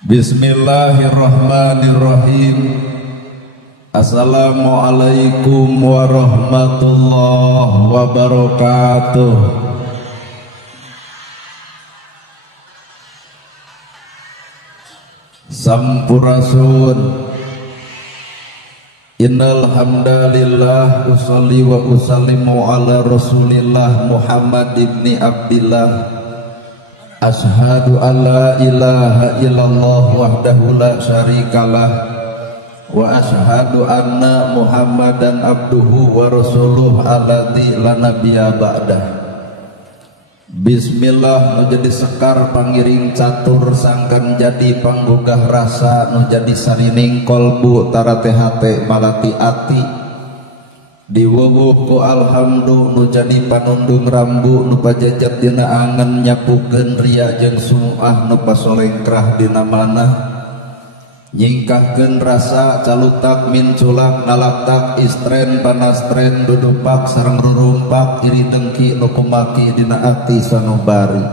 Bismillahirrahmanirrahim. Assalamualaikum warahmatullahi wabarakatuh. Sampurasun. Innal hamdalillah usolli wa usallimu ala Rasulillah Muhammad ibni Abdillah. Ashhadu an la ilaha illallah wahdahu la syarikalah wa ashhadu anna Muhammadan abduhu wa rasuluh alladzi la nabiyya ba'dah. Bismillah nu jadi sekar pangiring catur sangkan jadi panggugah rasa nu jadi sarining kolbu tarate hate malati ati diwuwuh ku alhamdu nu jadi panundung rambu nu pajajat dina angen nyapukeun ria jeung sumuah nu pasolengkrah dina manah nyingkahkeun rasa calutak min culak nalatak istren panastren dudupak sareng rurumpak iri dengki nu kumaki dina ati sanubari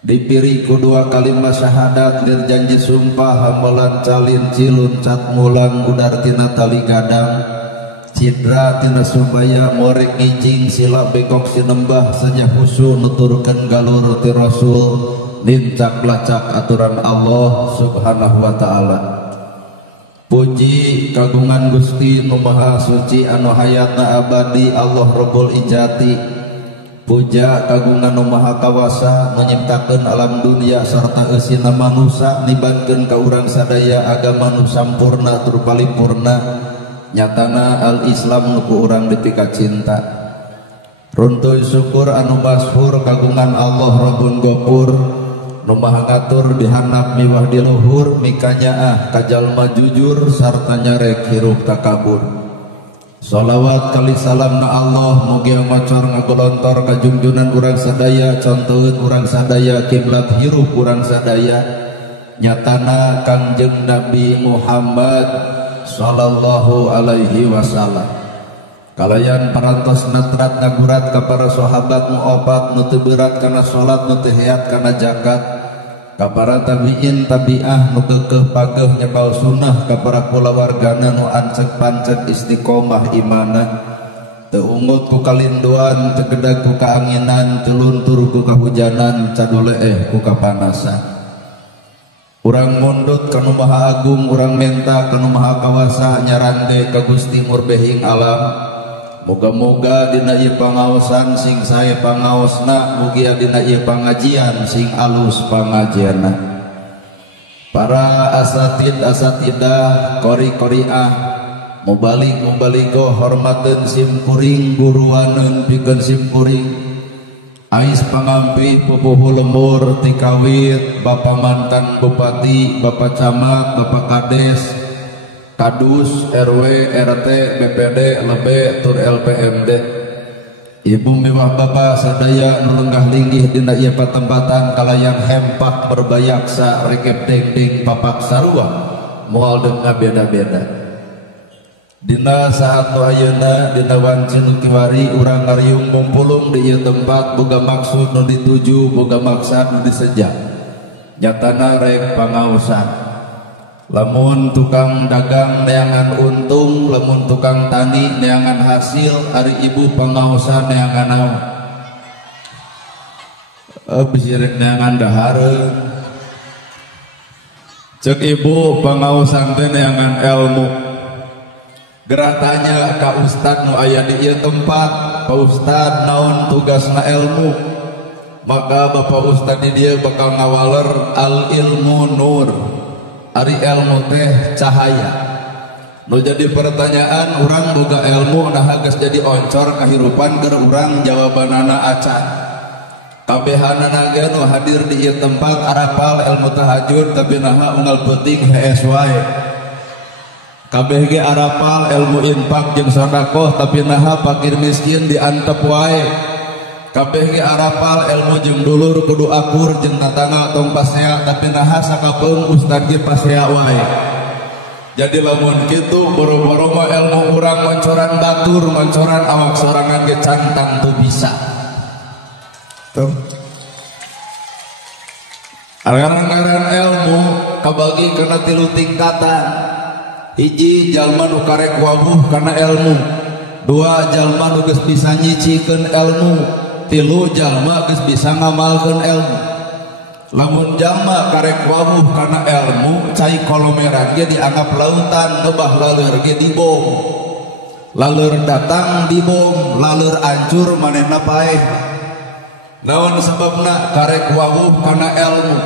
dipiri ku dua kalimat syahadat lir janji sumpah hambalan calin cilun cat mulang udar tina tali gadang cidra tina subaya morek ngijing sila bekok sinembah saja husu nuturkan galur ti rasul lincak lacak aturan Allah subhanahu wa ta'ala. Puji kagungan Gusti nu maha suci anu hayatna abadi Allah Rabbul Ijati. Puja kagungan nu maha kawasa menyiptakeun alam dunia sarta eusina manusia nibankeun ka urang sadaya agama nu sampurna tur paripurna nyatana al-Islam nuku urang dipika cinta. Runtuh syukur anu masyhur kagungan Allah Rabbun Ghafur nu maha ngatur dihandap miwah di luhur mikanyaah kajalma jujur sarta nyarek hirup takabur. Sholawat kali salamna Allah mugia macor ngagolontor ka junjunan urang sadaya contoheun urang sadaya kiblat hirup urang sadaya nyatana Kangjeng Nabi Muhammad sallallahu alaihi wasallam. Kalayan parantos natrat ngagurat ka para sahabat nu opat nu teu berat kana salat nu teu heat kana zakat ka para tabiin tabiah nu keukeuh pageuh nyebal sunnah ka para kulawargana nu ancek pancet istiqomah imanah teu ungut ku kalinduan teu gedag ku kaanginan teu luntur ku kahujanan caduleeh ku kapanasan. Urang mundut kanu maha agung urang menta kanu maha kawasa nyarande ka Gusti murbehing alam. Moga-moga dina ieu pangaosan sing sae pangaosna mugia dina ieu pangajian sing alus pangajianna. Para asatid asatidah qori-qoriah mubalik-mubaligo hormateun simkuring guruaneun pikeun simkuring. Ais pangampi pupuh lembur tikawit Bapak mantan Bupati, Bapak Camat, Bapak Kades, Kadus, RW, RT, BPD, LB, Tur LPMD. Ibu mewah Bapak sadaya nulunggah linggih dina ieu patempatan kalayan hempak berbayaksa rekep dengding papak sarua moal dengan beda-beda. Dina saat nu ayeuna dina wancil kiwari urang ngariung mumpulung di ieu tempat boga maksud nu dituju boga maksud nu diseja nyatana rek pangaosan. Lamun tukang dagang neangan untung, lamun tukang tani neangan hasil, ari ibu pangaosan neangan naon? Bisi rek neangan dahareun. Cek ibu pangaosan teh neangan ilmu. Gerak tanya ka ustad nu aya di ieu tempat, Pak Ustad naon tugasna ilmu? Maka Bapak Ustad di dieu bakal ngawaler al ilmu nur. Ari ilmu teh cahaya. Nu jadi pertanyaan urang boga ilmu nah geus jadi oncor kahirupan keur urang jawabanana acan. Kabehanana ge nu hadir di ieu tempat arapal ilmu tahajud tapi naha unggal peuting hees wae. Kabeh ge arapal ilmu infak jeung sedekah tapi naha fakir miskin diantep wae. Kabeh ge arapal ilmu jeung dulur kudu akur jeung tatangga tong pasea tapi naha sakapeung ustad ge pasea wae. Jadi lamun kitu boro-boro mah ilmu urang mancoran batur mancoran awak sorangan ge cantang teu bisa. Tuh. Aran-aran ilmu kabagi kana 3 tingkatan. Hiji jalma nu karek wawuh kana ilmu, 2 jalma nu geus bisa nyicikeun ilmu, 3 jalma geus bisa ngamalkeun ilmu. Lamun jalma karek wawuh kana ilmu cai kolomeran ge dianggap lautan, ngebah laleur ge dibom. Laleur datang dibom, laleur ancur manehna paeh. Naon sebabna karek wawuh kana ilmu.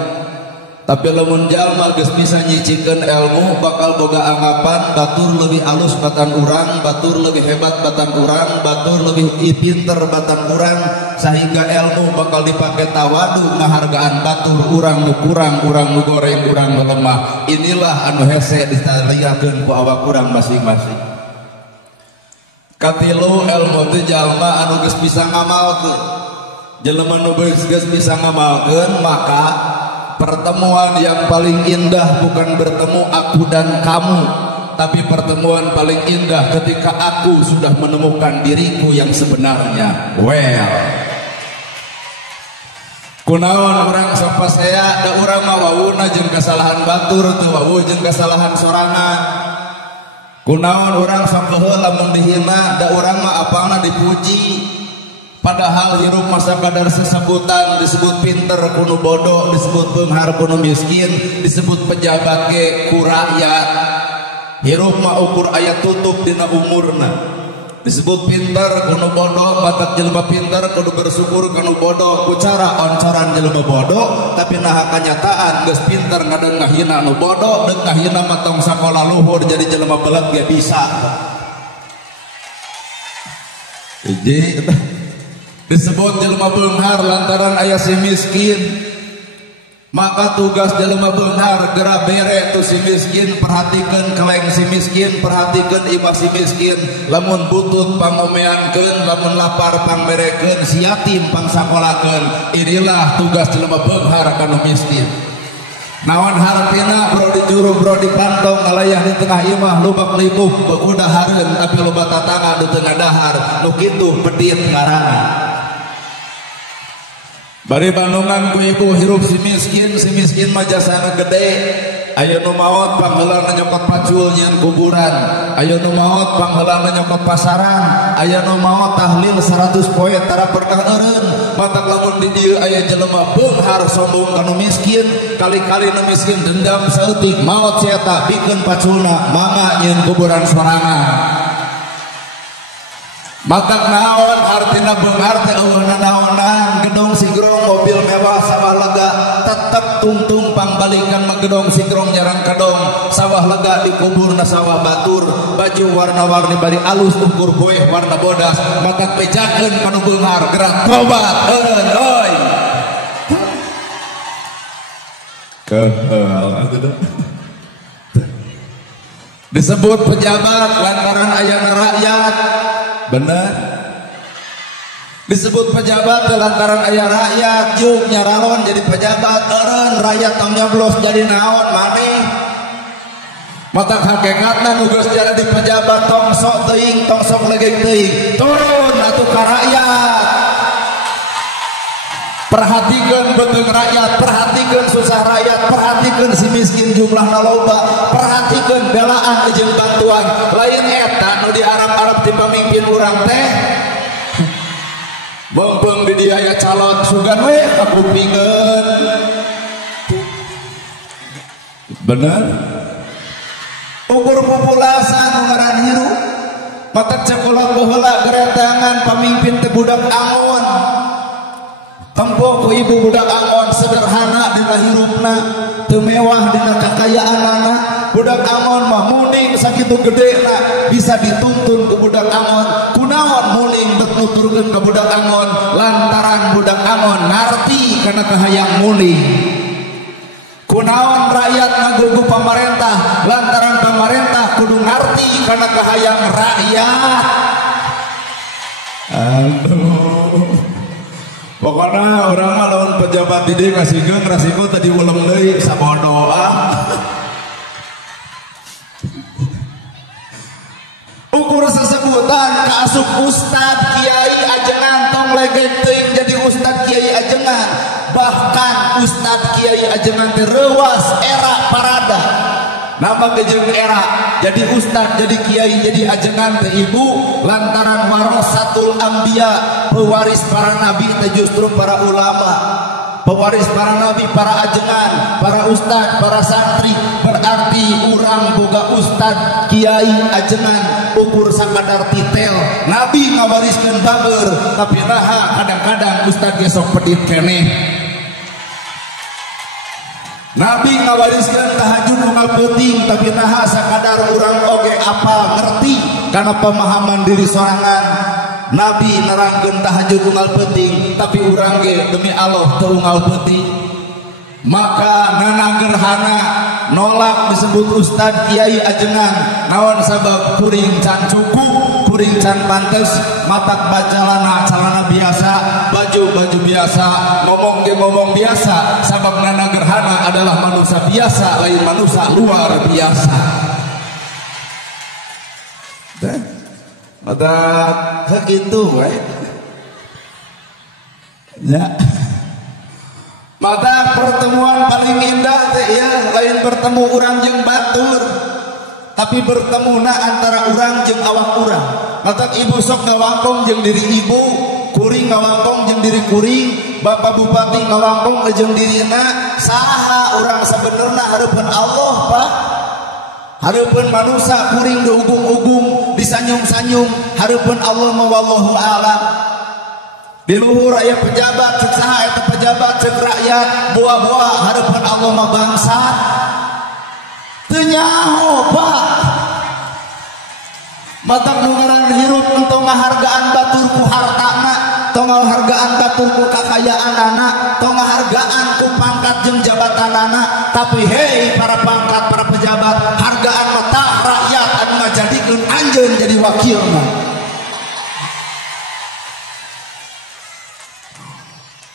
Tapi lamun jalma geus bisa nyicikeun ilmu bakal boga anggapan batur leuwih alus batan urang, batur leuwih hebat batan urang, batur leuwih pinter batan urang, sehingga ilmu bakal dipake tawadu ngahargaan batur urang nu kurang, urang nu goreng, urang nu lemah. Inilah anu hese ditaliakeun ku awak urang masing-masing. Katilu ilmu teh jalma anu geus bisa ngamalkeun. Jelema nu geus bisa ngamalkeun maka pertemuan yang paling indah bukan bertemu aku dan kamu, tapi pertemuan paling indah ketika aku sudah menemukan diriku yang sebenarnya. Well, kunaon orang sapasea da urang mah wawuna jeung kesalahan batur teu wawuh jeung kesalahan sorangan. Kunaon orang sampeuheul lamun dihina da urang mah apana dipuji. Padahal hirup masa kadar sesebutan, disebut pinter kuno bodoh, disebut beunghar kuno miskin, disebut pejabat ke ku rakyat. Hirup mah ukur aya tutup dina umurna. Disebut pinter kuno bodoh, batak jelema pinter kudu bersyukur kuno bodoh, ku cara oncoran jelema bodoh, tapi nah kanyataan geus pinter ngadeng ngahina nu bodoh, deung ngahina mah tong sakola luhur jadi jelema belet ge bisa. Jadi disebut jelema beunghar lantaran aya si miskin. Maka tugas jelema beunghar gera bere tu si miskin, perhatikeun keleng si miskin, perhatikeun imah si miskin. Lamun butut pangomeankeun, lamun lapar pangberekeun, si yatim pangsakolakeun. Inilah tugas jelema beunghar kana miskin. Naon hartina bro dijuru bro dipantong ngalayah di tengah imah lubak lipuk beudah hareun tapi loba tatangga di tengah dahar nu kitu pedit ngaranna. Bari Bandungan ku ibu hirup si miskin mah jasana gede. Aya nu maot pangheulana nyokot pacul nyeun kuburan, aya nu maot pangheulana nyokot pasaran, aya nu maot tahlil 100 poe tara pernah eureun. Matak lamun di dieu aya jelema beunghar sombong ka nu miskin, kali-kali nu miskin dendam saeutik maot sia eta bikeun paculna mangga nyeun kuburan sorangan. Matak naon artina beunghar teh eueuna naonan, gedong sigrong mobil mewah sawah lega tetep tungtung pangbalikan mah gedong sigrong jarang kedong sawah lega dikuburna sawah batur, baju warna-warni bari alus ukur poe warna bodas. Matak bejakeun kanu beunghar gerak tobat eureun euy keheul disebut pejabat lantaran ayana rakyat. Bener disebut pejabat lantaran aya rakyat juk nyaralon jadi pejabat eureun rakyat tong nyoblos jadi naon maneh. Matak hakikatna nu geus jadi pejabat tong sok teuing tong sok legek teuing turun atuh ka rakyat. Perhatikeun beteung rakyat, perhatikeun susah rakyat, perhatikeun si miskin jumlahna loba, perhatikeun belaan jeung bantuan. Lain eta nu diharap-harap ti pamimpin urang teh. Beung-beung di dieu aya calon sugan we kapupingeun. Bener? Ukur populasi nu ngaran hirup. Matak cekulak baheula geretangan pamimpin teh budak angon. Tempo ku ibu budak angon sederhana dina hirupna, teu mewah dina kakayaanana. Budak angon mah muning sakitu gedena bisa dituntun ke budak angon. Kunaon muning teu nuturkeun ka budak angon lantaran budak angon ngarti kana kahayang muning. Kunaon rakyat ngagugu pamarentah lantaran pamarentah kudu ngarti kana kahayang rakyat. Aduh. Pokoknya orang mah lawan pejabat di dieu ngasihkeun resiko tadi ulem deui sabodo ukur sesebutan kaasup ustad kiai ajengan tong legek teuing jadi ustad kiai ajengan. Bahkan ustad kiai ajengan teh reuwas era para nama kejeng era jadi ustad, jadi kiai, jadi ajengan teh ibu lantaran warasatul anbiya, pewaris para nabi teh justru para ulama, pewaris para nabi, para ajengan, para ustad, para santri. Berarti urang boga ustad, kiai, ajengan ukur sakadar titel. Nabi ngawariskeun baber, tapi raha kadang-kadang ustad gesok pedit keneh. Nabi ngawariskeun tahajud unggal peuting, tapi naha sakadar urang oge apal ngerti karena pemahaman diri sorangan. Nabi nerangkeun tahajud unggal peuting, tapi urang ge demi Allah teu unggal peuting. Maka nana gerhana nolak disebut ustad, kiai, ajengan. Naon sabab kuring can cukup, kuring can pantes, matak bacalana calana biasa, baju biasa, ngomong ge ngomong biasa. Sabab nana gerhana adalah manusia biasa, lain manusia luar biasa. Matak gitu ya. Mata pertemuan paling indah teh ya lain bertemu urang jeung batur, tapi bertemu antara urang jeung awak urang. Mata ibu sok ngawangkong jeung diri ibu, kuring ngawangkong jeung diri kuring, bapak bupati ngawangkong jeung dirina. Saha urang sabenerna hareupeun Allah Pak, hareupeun manusia kuring diugung-ugung, disanyung-sanyung, hareupeun Allah mah wallahu a'lam. Di luhur aya pejabat, cek saha eta pejabat, cek rakyat, buah-buah hareupeun Allah mah bangsa. Teu nyaho Pak. Matak nu ngaran hirup entong ngahargaan batur ku hartana, tong ngahargaan batur ku kakayaanana, tong ngahargaan ku pangkat jeung jabatanana. Tapi hei para pangkat, para pejabat, hargaan mah tah rakyat anu ngajadikeun anjeun jadi wakilna.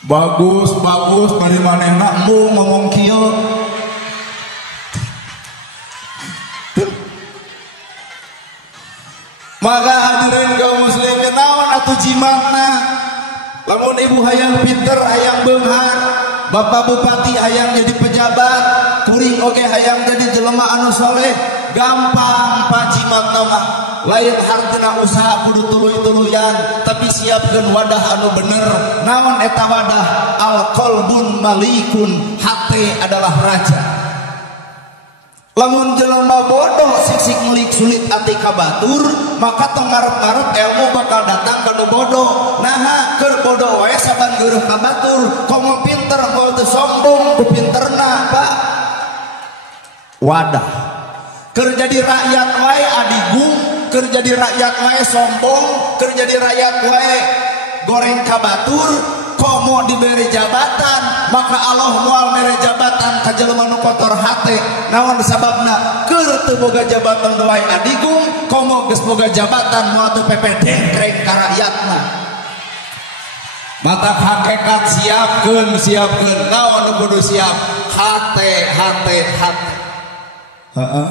Bagus bari manehna mu ngomong kieu. Maka hadirin kaum muslimin naon atuh jimatna? Lamun ibu hayang pinter, hayang beunghar, bapak bupati hayang jadi pejabat, kuring oge hayang jadi jelema anu soleh, gampang pajimatna mah. Lain hartina usaha kudu tuluy-tuluyan, tapi siapkeun wadah anu bener. Naon eta wadah? Al-qalbun malikun, hate adalah raja. Lamun jelema bodoh sik-sik melik sulit ati ka batur, maka tong ngarep-ngarep ilmu bakal datang ka nu bodoh. Naha keur bodoh wae saban geuruh ka batur, komo pinter moal teu sombong ku pinterna Pak. Wadah. Keur jadi rakyat wae adigung, keur jadi rakyat wae sombong, keur jadi rakyat wae goreng ka batur, komo diberi jabatan, maka Allah moal mere jabatan ka jelema nu kotor hate. Naon sababna? Keur teu boga jabatan wae adigung, komo geus boga jabatan moal teu pepe dengkreng ka rakyatna. Mata hakikat siapkeun, naon nu kudu siap? Hate. Heeh.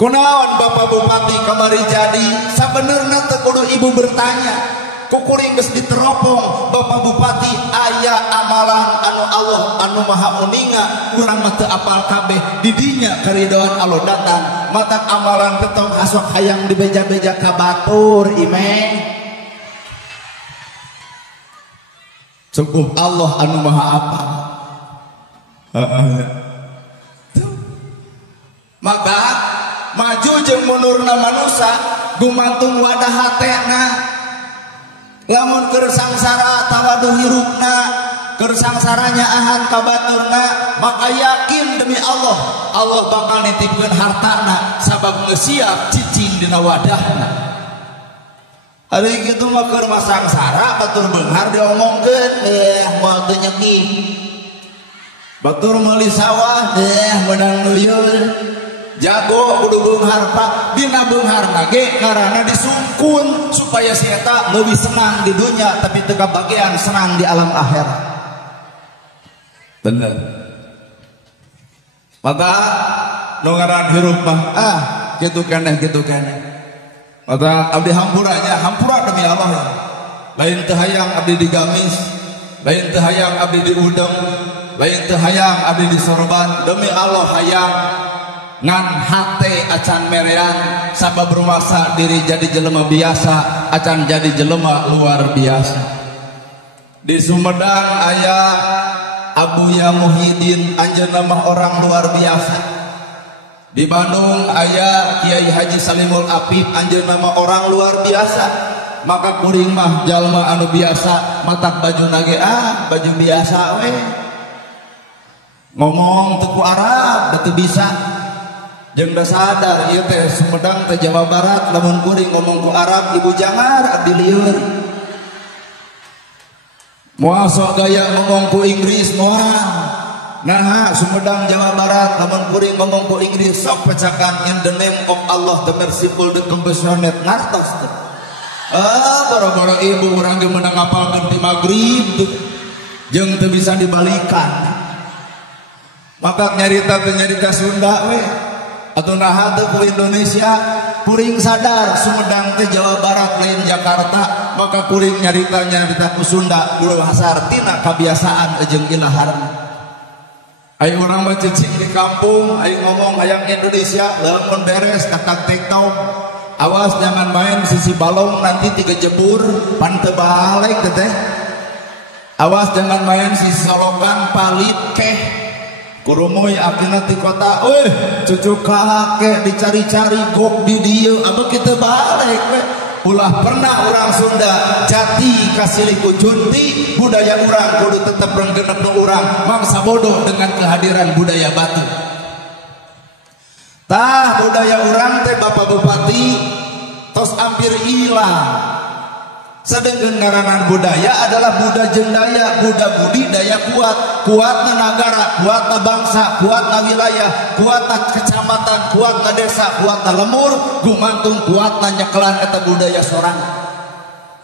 Kunaon bapak bupati kamari jadi? Sabenerna teu kudu ibu bertanya. Kukuring geus diteropong bapak bupati aya amalan anu Allah anu maha uninga urang mah teu apal kabeh, didinya karidoan Allah datang. Matak amalan tetong asok hayang dibeja-beja ka batur imeng. Cukup Allah anu maha apal. Maka maju jeung munurna manusia gumantung wadah hatena. Lamun keur sangsara tawaduh hirupna, keur sangsaranya ahan ka baturna, maka yakin demi Allah, Allah bakal nitipkeun hartana sabab geus siap cicing dina wadahna. Ari kitu mah keur masangsara batur beunghar diomongkeun, moal teu nyegih. Batur meuli sawah, menang nuyul. Jago kudu beunghar Pak, dina beungharna ge ngaranna disungkun supaya si eta leuwih senang di dunia tapi teu kabagean senang di alam akhirat. Bener. Mata nu ngaran hirup mah kitu keneh. Mata abdi hampura demi Allah ya. Lain teu hayang abdi digamis, lain teu hayang abdi di udeng, lain teu hayang abdi di sorban, demi Allah hayang ngan hate acan merean sabab bermasa diri jadi jelema biasa acan jadi jelema luar biasa. Di Sumedang aya Abuya Muhyiddin anjeunna mah orang luar biasa. Di Bandung aya Kiai Haji Salimul Apip anjeunna mah orang luar biasa. Maka kuring mah jalma anu biasa matak baju nage baju biasa we ngomong teku Arab betul bisa jeung da sadar ieu teh Sumedang teh Jawa Barat lamun kuring ngomong ku Arab ibu jangar abdi lieur moal sok gaya ngomong ku Inggris moal nah Sumedang Jawa Barat lamun kuring ngomong ku Inggris sok pecakan in the name of Allah the merciful the compassionate ngartos teh boro-boro ibu orang ge menang apal ganti maghrib jeung teu bisa dibalikan. Maka nyarita Sunda we atuh naha teu ku Indonesia kuring sadar Sumedang teh Jawa Barat lain Jakarta maka kuring nyarita ku Sunda kudu hasar tina kabiasaan jeung ilaharna. Aing urang mah cicing di kampung aing ngomong hayang Indonesia lamun beres kakak TikTok awas jangan main sisi balong nanti 3 jebur pan teu balik teh. Awas jangan main sisi solokan palit keh. Kurumoy akina ti kota euy cucu kakek dicari-cari gok di dieu abah kita balik we. Ulah pernah orang Sunda jati kasiliku junti budaya urang kudu tetep renggenep nu urang mangsa bodoh dengan kehadiran budaya batu. Tah budaya urang teh Bapak Bupati tos hampir hilang. Sedangkan ngaranan budaya adalah buda jendaya, buda budi daya kuatna nagara, kuatna bangsa, kuatna wilayah, kuatna kecamatan, kuatna desa, kuatna lemur, gumantung kuatna nyekelan eta budaya sorangan.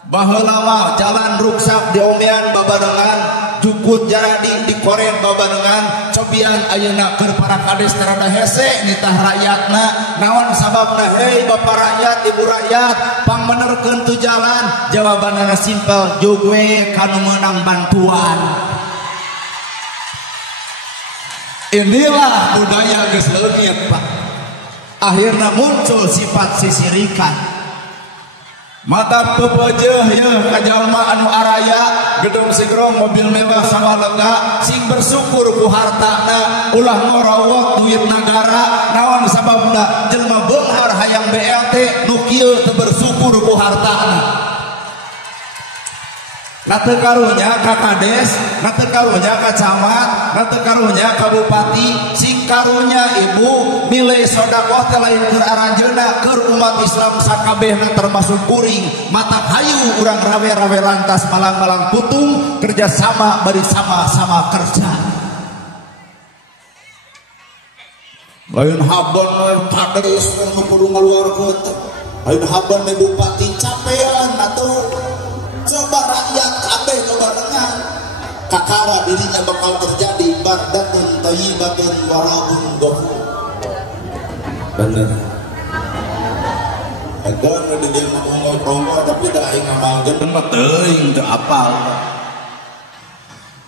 Baheula mah jalan ruksak diomean babarengan, jukut jaradi di koren babarengan, cobian ayeuna keur para kades terada hese nitah rakyatna. Naon sababna hei Bapak rakyat, Ibu rakyat, pangmenerkeun tu jalan? Jawabanna simpel, jugwe kanu meunang bantuan. Inilah budaya geus leungit, Pak. Akhirna muncul sifat sisirikan. Mata pepejeh ya kajalma anu araya gedung sigrong mobil mewah sama lega sing bersyukur ku hartana ulah ngorowok duit negara naon sababna jelma beunghar hayang BLT nu kieu teu bersyukur ku hartana. Nate karunya ka kades, nate karunya ka camat, nate karunya ka bupati, sing karunya ibu nilai sedekah teh lain keur aranjeunna keur umat Islam sakabehna termasuk kuring. Mata hayu urang rawe-rawe lantas malang-malang putung kerjasama bari sama-sama kerja. Lain haban kades nu kudu ngaluarkeun teh. Lain haban bupati capean atuh. Coba rakyat kabeh kebarengan kakara dirinya bakal terjadi bardatun thayyibatun warabun ghafur. Bener. Edan di dia ngomong rombong tapi da aing ngamalkeun mah teuing teu apal.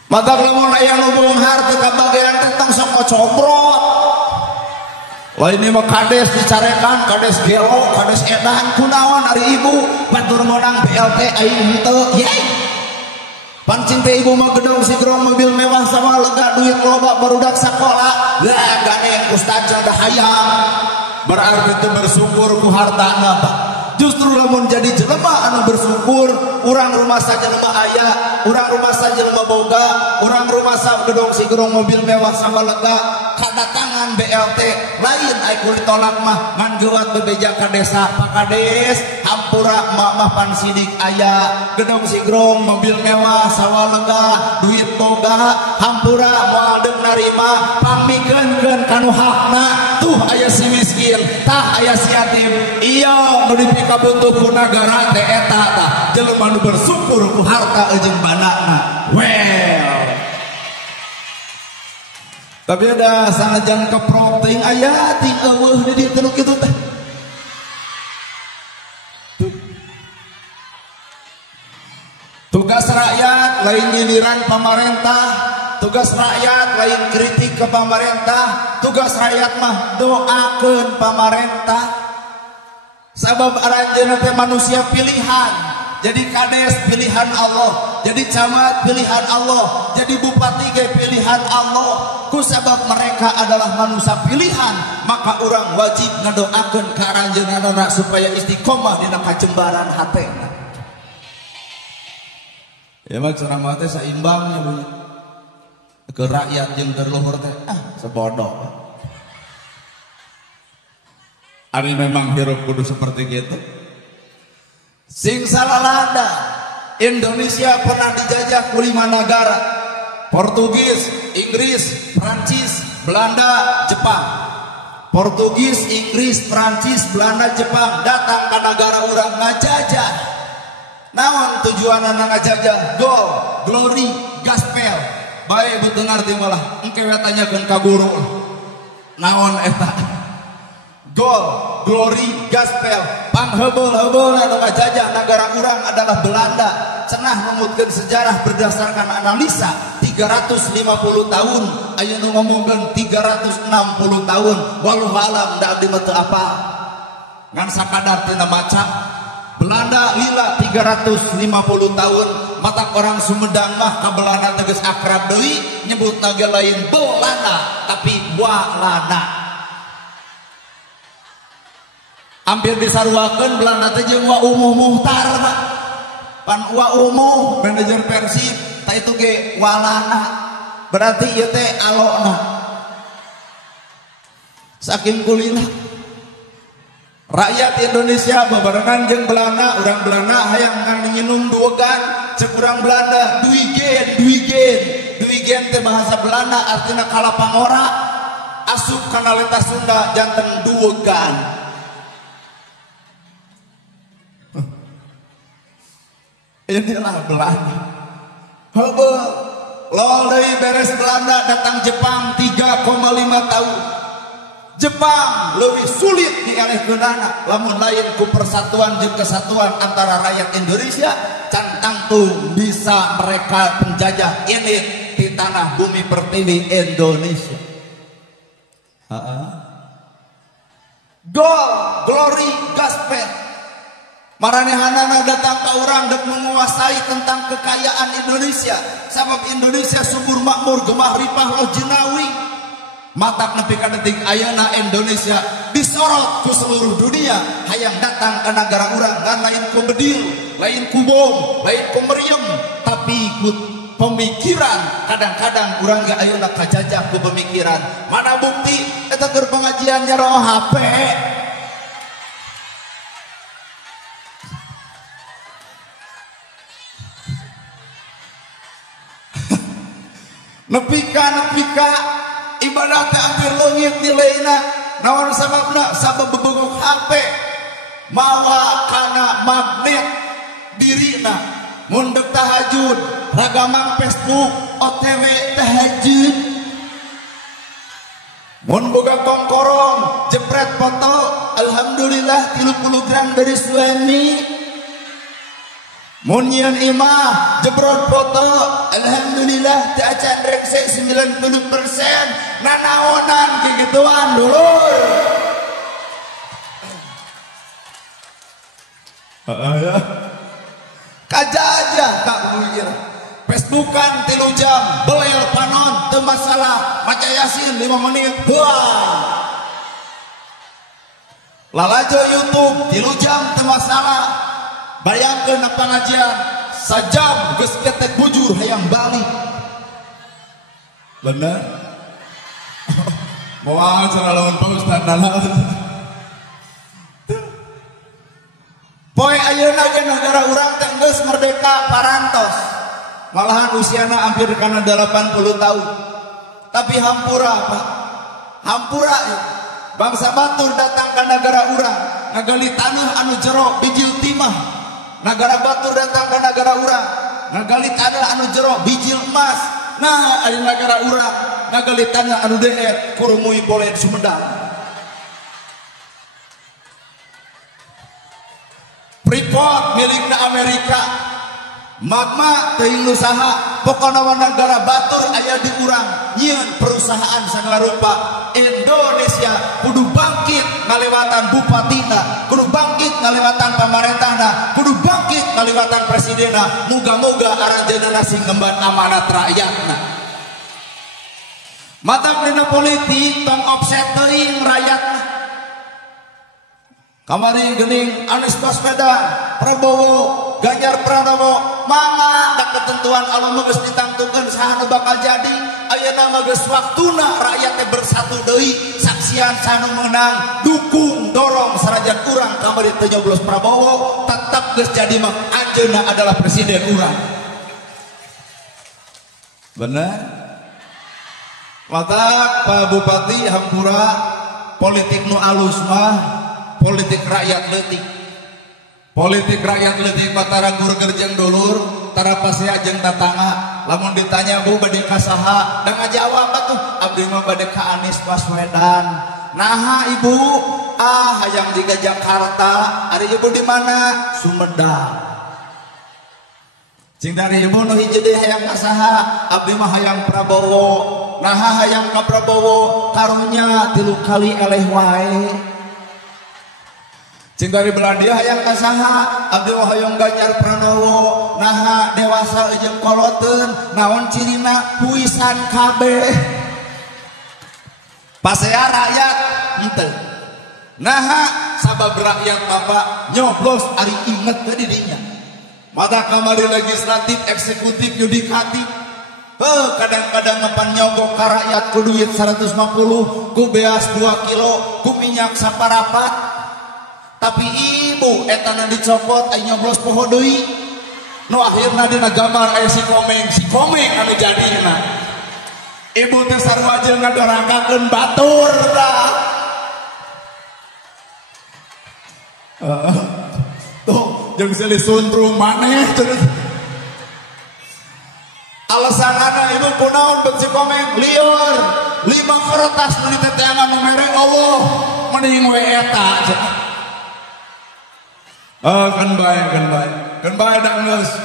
Matak lamun aya nu beunghar teu kabagean teh tong sok cobrot. Lain mah kades dicarekan, kades gelo, kades edan kunaon ari ibu batur menang BLT aing henteu yey. Pancing teh ibu mah gedung sigrong mobil mewah sama lega duit loba barudak sakola. Lah ganeng ustaz da hayang. Berarti teu bersyukur ku hartana, Pak. Justru lamun jadi jelema anu bersyukur, urang rumah saja jelema aya, urang rumah saja jelema boga, urang rumah sa gedung sigrong mobil mewah sama lega, kadatangan BLT lain ai kulit tolak mah ngan geuat bebeja ka desa. Pak Kades hampura mah pan sidik aya, gedung sigrong mobil mewah sawa lega, duit boga, hampura moal deung narima pamikeun kanu hakna. Tuh aya si miskin, tah aya si yatim. Iya nu kabutuh ku nagara teh eta tah jelema nu bersyukur ku harta jeung banana. Well. Tapi ada sanajan keprok teuing aya ting eueuh di dieu teh kitu teh. Tugas rakyat lain nyindiran pemerintah, tugas rakyat lain kritik ke pemerintah. Tugas rakyat mah doakeun pemerintah. Sabab aranjeunna teh manusia pilihan. Jadi kades pilihan Allah, jadi camat pilihan Allah, jadi bupati ge pilihan Allah. Kusabab mereka adalah manusia pilihan, maka orang wajib ngadoakeun ka aranjeunna supaya istiqomah dina kacembaran hatena. Ya mah ceramah teh saimbangnya bunyi. Ke rakyat jeung keur luhur teh sebodoh. Ari memang hirup kudu seperti gitu. Sing salalada Indonesia pernah dijajah ku 5 negara: Portugis, Inggris, Prancis, Belanda, Jepang. Portugis, Inggris, Prancis, Belanda, Jepang datang ke negara urang ngajajah. Naon tujuanna ngajajah? Goal, glory, gospel. Bae beuteung ngarti malah engke we tanyakeun ka guru. Naon eta? Goal, glory, gospel. Pangheubeul-heubeul anu ngajajah negara urang adalah Belanda. Cenah numutkeun sejarah berdasarkan analisa 350 tahun. Aya nu ngomongkeun 360 tahun. Wallahu alam da abdi mah teu apa. Ngan sakadar tina maca Belanda lila 350 tahun. Mata orang Sumedang mah ka Belanda tegas akrab deui, nyebutna ge lain Belanda tapi Walanda. Hampir disaruakeun Belanda teh jeung Wa Umuh Muhtar mah. Pan Wa Umuh manajer Persib, tah itu ge Walana. Berarti ieu teh alona. Saking kulina rakyat Indonesia bebarengan jeung Belanda, urang Belanda hayang nginum duwegan, cek urang Belanda duigen. Duigen teh bahasa Belanda artina kalapangora, asup kana lenta Sunda janten duwegan. Inilah Belanda. Heubeul lol deui beres Belanda datang Jepang 3,5 tahun. Jepang lebih sulit dialihkeunana lamun lain ku persatuan jeung kesatuan antara rakyat Indonesia can tangtung bisa mereka penjajah ini di tanah bumi pertiwi Indonesia. Goal, glory, gospel. Maranehanana datang ke orang dek menguasai tentang kekayaan Indonesia. Sabab Indonesia subur makmur gemah ripah loh jenawi. Matak nepi ka detik ayeuna Indonesia disorot ke seluruh dunia. Hayang datang ke negara urang ngan lain ku bedil, lain ku bom, lain ku meriam, tapi ku pemikiran. Kadang-kadang urang ge ayeuna kajajah ku pemikiran. Mana bukti eta keur pengajian nyaroh HP. Nepika ibadah teh hampir leungit nilaina. Naon sababna? Sabab bebegok HP mawa kana magnet dirina. Mun deuk tahajud ragamang Facebook OTW tahajud. Mun boga kongkorong jepret foto alhamdulillah 30 gram dari suami. Mun nyian imah jebrot foto alhamdulillah teu acan rekse 90%. Nanaonan kegituan dulur. Ya. Kajajah Kak Buyir. Facebookan 3 jam, belel panon teu masalah, maca Yasin 5 menit. Wah. Lalajo YouTube 3 jam teu masalah. Bayangkeun pengajian sajam geus ketek bujur hayang balik. Bener? Moal cenah lamun Pak Ustaz nanaon. Poe ayeuna ge negara urang teh geus merdeka parantos. Malahan usiana hampir kana 80 tahun. Tapi hampura Pak. Hampura ya. Bangsa Batur datang ke negara urang, ngagali taneuh anu jero bijil timah. Negara Batur datang ke negara urang, ngagali tanah anu jero bijil emas. Nah, aya negara urang ngagali tanah anu deet kurumui polen Sumedang. Freeport milikna Amerika. magma teuing usaha pokona negara batur aya di urang nyieun perusahaan sagala rupa. Indonesia kudu bangkit ngaliwatan bupatina, kudu bangkit ngaliwatan pamarentahna, kudu bangkit ngaliwatan presidenna. Muga-muga arang generasi ngemban amanat rakyatna. Mata dina politik tong offset teuing rakyatna. Kamari geuning Anies Baswedan, Prabowo, Ganjar Pranowo, mangga da ketentuan Allah geus ditangtukeun saha nu bakal jadi. Ayeuna mah geus waktuna rakyat teh bersatu deui, saksian sanu menang, dukung, dorong sarajan urang kamari teu nyoblos Prabowo, tetap geus jadi mah anjeunna adalah presiden urang. Bener? Mata Pak Bupati hampura politik nu alus mah politik rakyat leutik. Politik rakyat leutik patara gurger jeung dulur, tara pasea jeung tatangga. Lamun ditanya Bu bade ka saha, da ngajawab atuh abdi mah bade ka Anies Baswedan. Naha Ibu? Ah, hayang di Jakarta. Ari Ibu di mana? Sumedang. Cing dari Ibu nu hiji deui hayang ka saha? Abdi mah hayang Prabowo. Naha hayang ka Prabowo? Karunya 3 kali eleh wae. Cing dari Belanda hayang ka saha? Abdi mah hayang Ganjar Pranowo. Naha dewasa jeung koloteun, naon cirina? Puisan kabeh. Pasea rakyat henteu. Naha sabab rakyat Bapak nyoblos ari inget ke didinya. Mata kamari legislatif, eksekutif, yudikatif. Kadang-kadang ngepan nyogok ka rakyat ku duit 150, ku beas 2 kilo, ku minyak saparapat. Tapi Ibu etana dicopot aya nyoblos poho deui. Nu akhirna dina gambar aya si komeng anu jadina. Ibu teh sarua jeung ngadorangkakeun batur tah. Tuh jeung silih suntrung maneh terus. Alasanana Ibu kunaon beut si komeng lieur 5 kertas nu diteteangan nu mere Allah mending we eta. Kan bae da geus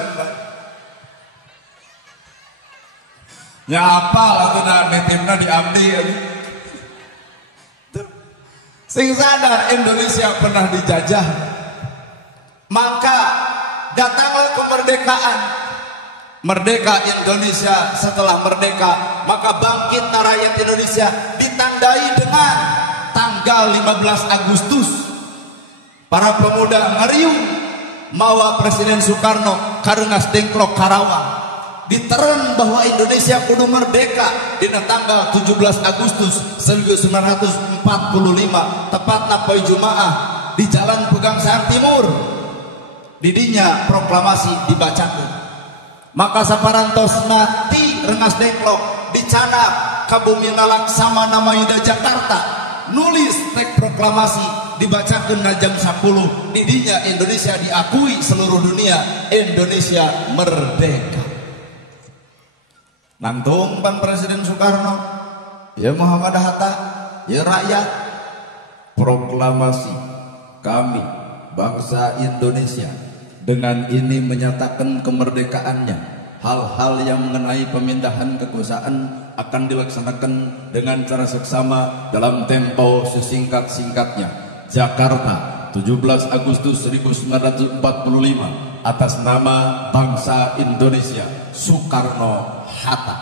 nya apal atuh netimna diabdi. Sing sadar Indonesia pernah dijajah, maka datanglah kemerdekaan. Merdeka Indonesia. Setelah merdeka, maka bangkit rakyat Indonesia ditandai dengan tanggal 15 Agustus. Para pemuda ngariung mawa Presiden Soekarno karengas dengklok Karawang diteren bahwa Indonesia kudu merdeka dina tanggal 17 Agustus 1945 tepatna poe Jumaah di Jalan Pegangsaan Timur. Didinya proklamasi dibacakeun. Maka saparantosna ti rengas dengklok dicanak ka bumi Laksamana Mayuda Jakarta nulis teks proklamasi dibacakeun na jam 10. Didinya Indonesia diakui seluruh dunia, Indonesia merdeka. Nangtung pan Presiden Soekarno, ya Muhammad Hatta, ya rakyat, proklamasi kami bangsa Indonesia dengan ini menyatakan kemerdekaannya. Hal-hal yang mengenai pemindahan kekuasaan akan dilaksanakan dengan cara seksama dalam tempo sesingkat-singkatnya. Jakarta, 17 Agustus 1945, atas nama bangsa Indonesia, Soekarno-Hatta.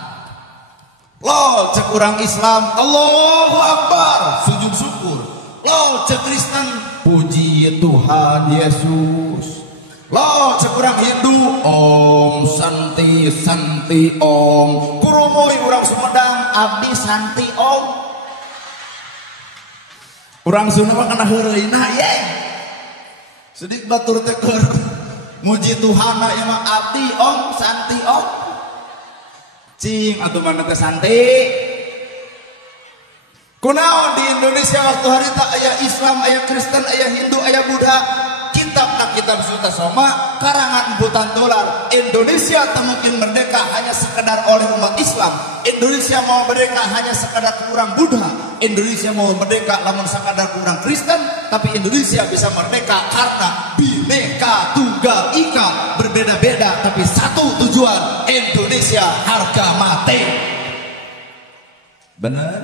Lo cek urang Islam, Allahu Akbar, sujud syukur. Lo cek Kristen, puji Tuhan Yesus. Lo cek urang Hindu, Om Santi Santi Om. Kurumoi urang Sumedang, abdi Santi Om. Urang Sunda mah kana heureuyna ye. Sedik batur teh keur muji Tuhan ieu mah abdi Om Santi Om. Cing atuh mana teh Santi. Kunaon di Indonesia waktu harita aya Islam, aya Kristen, aya Hindu, aya Buddha. kitab Suta Soma karangan butan dolar. Indonesia tak mungkin merdeka hanya sekedar oleh umat Islam. Indonesia mau merdeka hanya sekedar kurang Buddha. Indonesia mau merdeka namun sekedar kurang Kristen. Tapi Indonesia bisa merdeka karena Bhinneka Tunggal Ika, berbeda-beda tapi satu tujuan, Indonesia harga mati. Benar?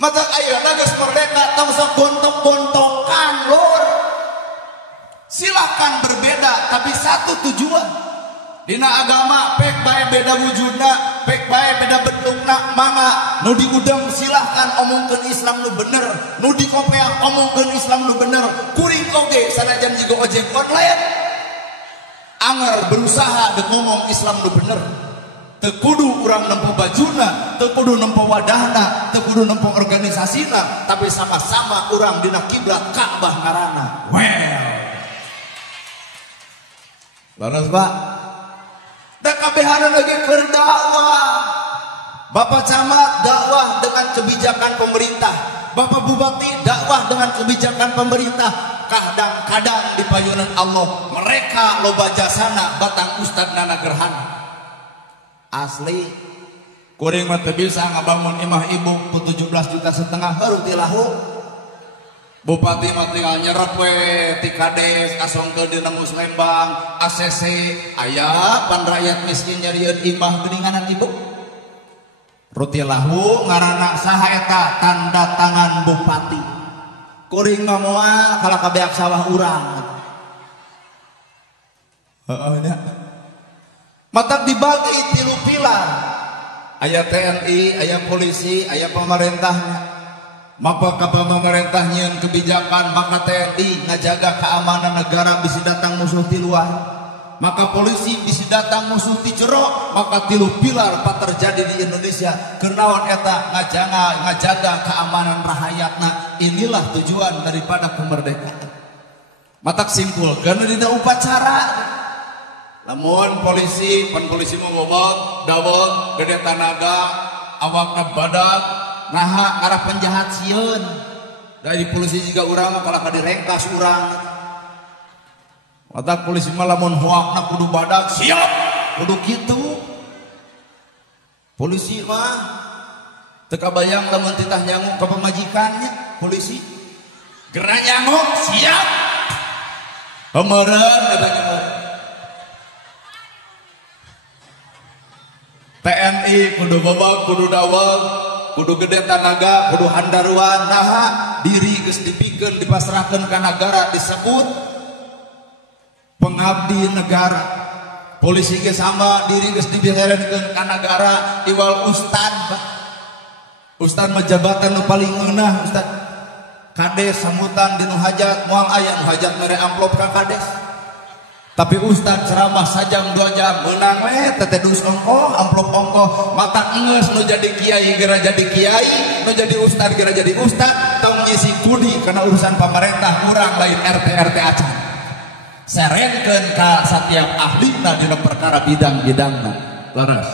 Mata ayeuna geus merdeka tong sok gontok-gontokan lur. Silakan berbeda tapi satu tujuan. Dina agama pek bae beda wujudna, pek bae beda bentukna, mangga nu diudang silahkan omongkeun Islam nu bener, nu dikopeak omongkeun Islam nu bener. Kuring oge sanajan jiga ojek online anger berusaha dek ngomong Islam nu bener. Teu kudu urang nempo bajuna, teu kudu nempo wadahna, teu kudu nempo organisasina, tapi sama-sama urang dina kiblat Ka'bah ngaranna. Laras Pak, da kabehana lagi keur dakwah. Bapak Camat dakwah dengan kebijakan pemerintah, Bapak Bupati dakwah dengan kebijakan pemerintah. Kadang-kadang di payunan Allah mereka loba jasana batang Ustad Nana Gerhana. Asli kuring mah teu bisa ngabangun imah ibu ku 17,5 juta heureut ti lahu. Bupati mah tinggal nyerep we ti kades asongkeun dina Muslembang ACC aya pan rakyat miskin nyarieun imah geuninganan ibu. Ruti lahu ngaranna saha eta tanda tangan bupati. Kuring mah moal kala kabeak sawah urang. Heeh nya. Matak dibagi tilu pilar. Aya TNI, aya polisi, aya pemerintahnya. Maka pemerintah nyeun kebijakan, maka TNI ngajaga keamanan negara bisa datang musuh ti luar. Maka polisi bisa datang musuh ti jero. Maka tilu pilar pak terjadi di Indonesia. Kenaon eta ngajaga keamanan rakyatna. Inilah tujuan daripada kemerdekaan. Matak simpul karena dina upacara. Namun polisi, pan polisi mau ngomong, dawet, gede tanaga, awakna badak, naha arah penjahat sieun. Dari polisi juga urang kalau kadirengkas urang. Matak polisi mah lamun hoakna kudu badak siap, kudu kitu. Polisi mah teu kabayang lamun titah nyamuk ka pamajikannya, polisi. Gerah nyamuk siap. Heumereun eta nyamuk. TNI kudu bobok, kudu dawet, kudu gede tanaga, kudu handaruan, naha diri geus dipikeun dipasrahkeun ka negara disebut pengabdi negara. Polisi ge sama diri geus dibererenkeun ka negara iwal ustad. Ustad mah jabatan nu paling ngeunah ustad. Kades sambutan dinu hajat moal aya nu hajat mere amplop ka kades. Tapi ustad ceramah sajam 2 jam menang we tetedus ongkoh amplop ongkoh mata ngeus nu jadi kiai geura jadi kiai, nu jadi ustad geura jadi ustad, tong ngisi kudi karena urusan pemerintah urang lain RT acan. Serenkeun ka setiap ahlina dina perkara bidang-bidangna. Laras.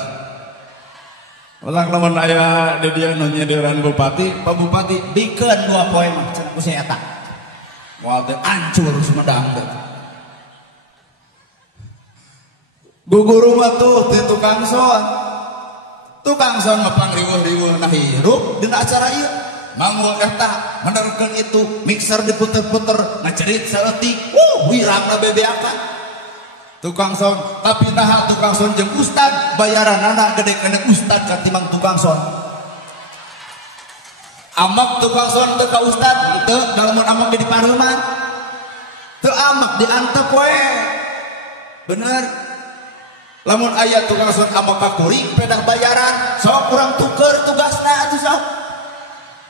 Ulang lamun aya di dieu nu nyediran bupati, Pak Bupati bikeun 2 poe mah cenah ku saya eta. Moal teh ancur Sumedang teh. Guguru mah tuh di tukang son ngepang riweuh-riweuh nah hirup dina acara ieu mangul eta menerkeun itu mixer diputer-puter ngacerit saeutik wirangna bebeakan tukang son. Tapi naha tukang son jeung ustad bayaranana gede kena ustad katimbang tukang son. Amak tukang son teu ka ustad teu dalamun amak di pareuman teu amak diantep we bener. Lamun ayat tukang son amak ka kuring pedah bayaran sok kurang tuker tugasna atuh sok.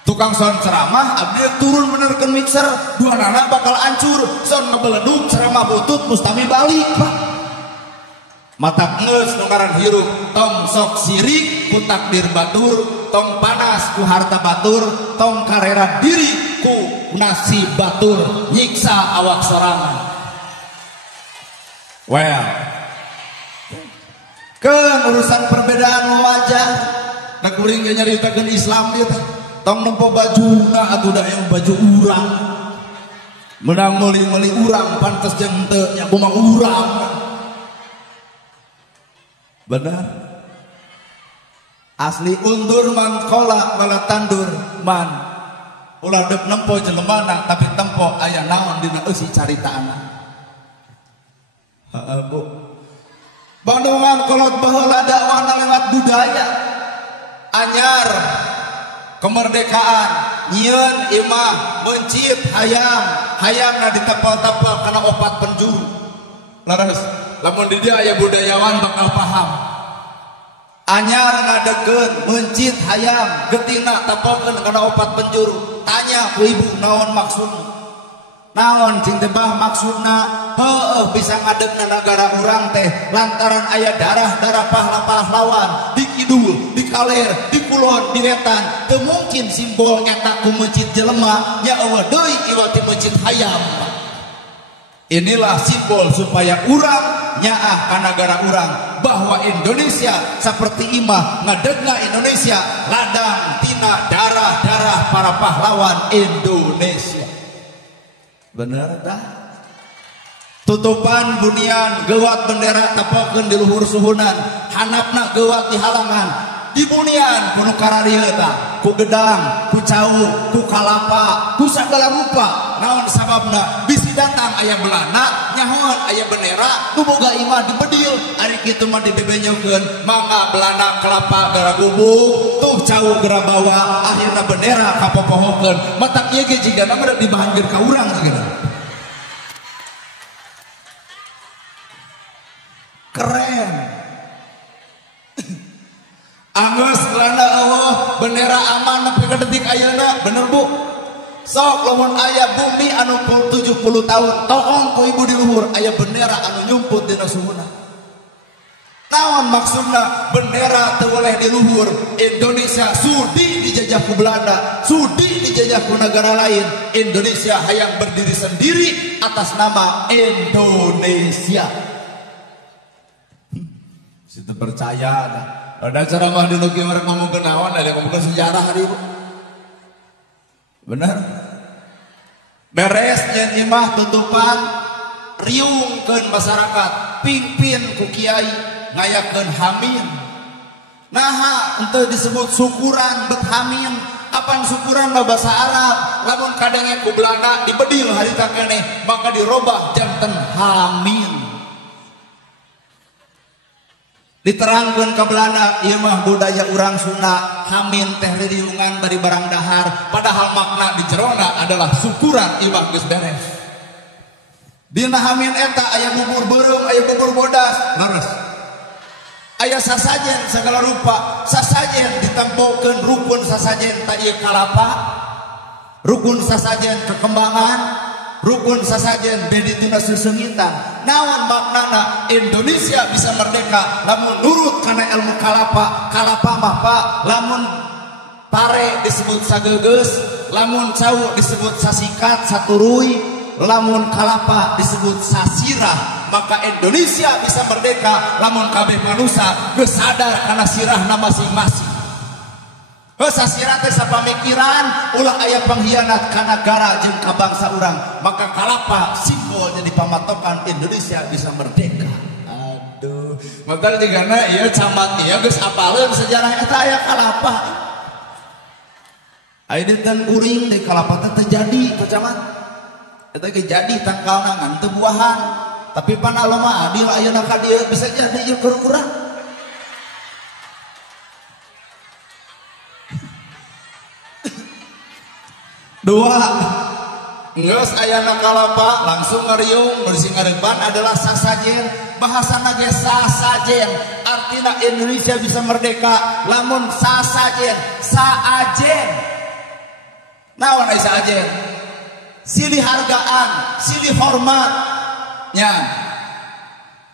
Tukang son ceramah abdi turun menerkeun mixer duanana bakal hancur son ngebeledug ceramah butut mustami balik Pak. Mata ngeus nu ngaran hirup tong sok sirik ku takdir batur, tong panas ku harta batur, tong karera diri ku nasib batur nyiksa awak sorangan. Well kan urusan perbedaan wajah da kuring ge nyaritakeun Islam dia tong nempo bajuna atuh da yang baju urang menang meuli-meuli urang pantes jeung teu nya kumaha urang benar asli undur man kolak malah tandur man ulah dek nempo jelemana tapi tempo aya naon dina eusi caritaana heeh Bu Bandungan kolot baheula dakwahna lewat budaya anyar kemerdekaan nyieun imah mencit hayangna ditepel-tepel kana opat penjuru laras lamun di dia aya budayawan bakal paham anyar ngadegeun mencit hayam getingna tepelkeun kana opat penjuru tanya ku ibu naon maksudna naon cing teh bah maksudna heueuh bisa ngadegna nagara urang teh lantaran aya darah-darah pahlawan di kidul di kaler di kulon di wetan teu mungkin simbol nyata ku masjid jelema nya eueuh deui iwati masjid hayam inilah simbol supaya urang nyaah ka nagara urang bahwa Indonesia seperti imah ngadegna Indonesia ladang tina darah-darah para pahlawan Indonesia bener tah tutupan bunian gewat bendera tapokeun di luhur suhunan hanapna gewat di halangan di bunian kudu kararieu tah ku gedang ku cau ku kalapa ku sagala rupa naon sababna bisi datang aya belana nyahoan aya bendera nu boga imah di bedil ari kitu mah dibebenyokeun mangga belana kelapa gara gubuk tuh cau gara bawa akhirna bendera kapopohokeun matak ieu ge jigana mah dibahankeun ka urang jigana keren anggeus belana eueuh bendera aman nepi ka detik ayeuna bener Bu sok lamun aya bumi anu 70 tahun tokong ku ibu di luhur aya bendera anu nyumput dina suhuna naon maksudna bendera teu boleh di luhur Indonesia sudi dijajah ku Belanda sudi dijajah ku negara lain Indonesia hayang berdiri sendiri atas nama Indonesia situ percaya ada ceramah di nuki mereka ngomong kenawan ada ngomong ke sejarah hari itu benar beres nyen imah tutupan riungkeun masyarakat pimpin ku kiai ngayakeun hamin naha henteu disebut syukuran bet hamin apaan syukuran mah basa Arab lamun kadangnya ku Belanda dibedil harita keneh maka dirobah janten hamin diterangkeun ka Belanda ieu mah budaya urang Sunda hamin teh riungan bari barang dahar padahal makna di jerona adalah syukuran ieu mah geus beres dina hamin eta aya bubur beureum aya bubur bodas leres aya sasajen segala rupa sasajen ditempokeun rukun sasajen ta ieu kalapa rukun sasajen kekembangan rukun sasajen bedituna susengitan naon maknana Indonesia bisa merdeka lamun nurut kana ilmu kalapa mah Pak lamun pare disebut sageugeus lamun cau disebut sasikat saturuy lamun kalapa disebut sasirah maka Indonesia bisa merdeka lamun kabeh manusia geus sadar kana sirahna masing-masing sasirah teh sapamikiran ulah aya pengkhianat ka nagara jeung ka bangsa urang maka kalapa simbol jadi pamatokan Indonesia bisa merdeka aduh maka digana ieu camat ieu geus apaleun sejarah eta aya kalapa aya dinten kuring di kalapa teh terjadi ka camat eta ge jadi tangkalna ngan teu buahan tapi pan Allah mah adil ayeuna ka dieu bisa jadi ieu kurang dua geus ayana kalapa langsung ngariung bersih ngarepan adalah sasajen bahasana ge sasajen artina Indonesia bisa merdeka lamun sasajen saajen naon aya saajen silih hargaan silih hormat nya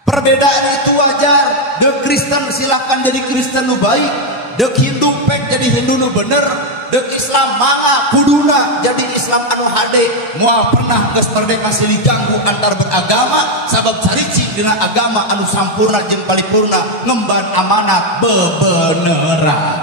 perbedaan itu wajar dek Kristen silakan jadi Kristen nu baik dek Hindu pek jadi Hindu nu bener dek Islam mangga kuduna jadi Islam anu hade moal pernah geus merdeka silih ganggu antar beragama sabab caricing dina agama anu sampurna jeung paripurna ngemban amanat bebeneran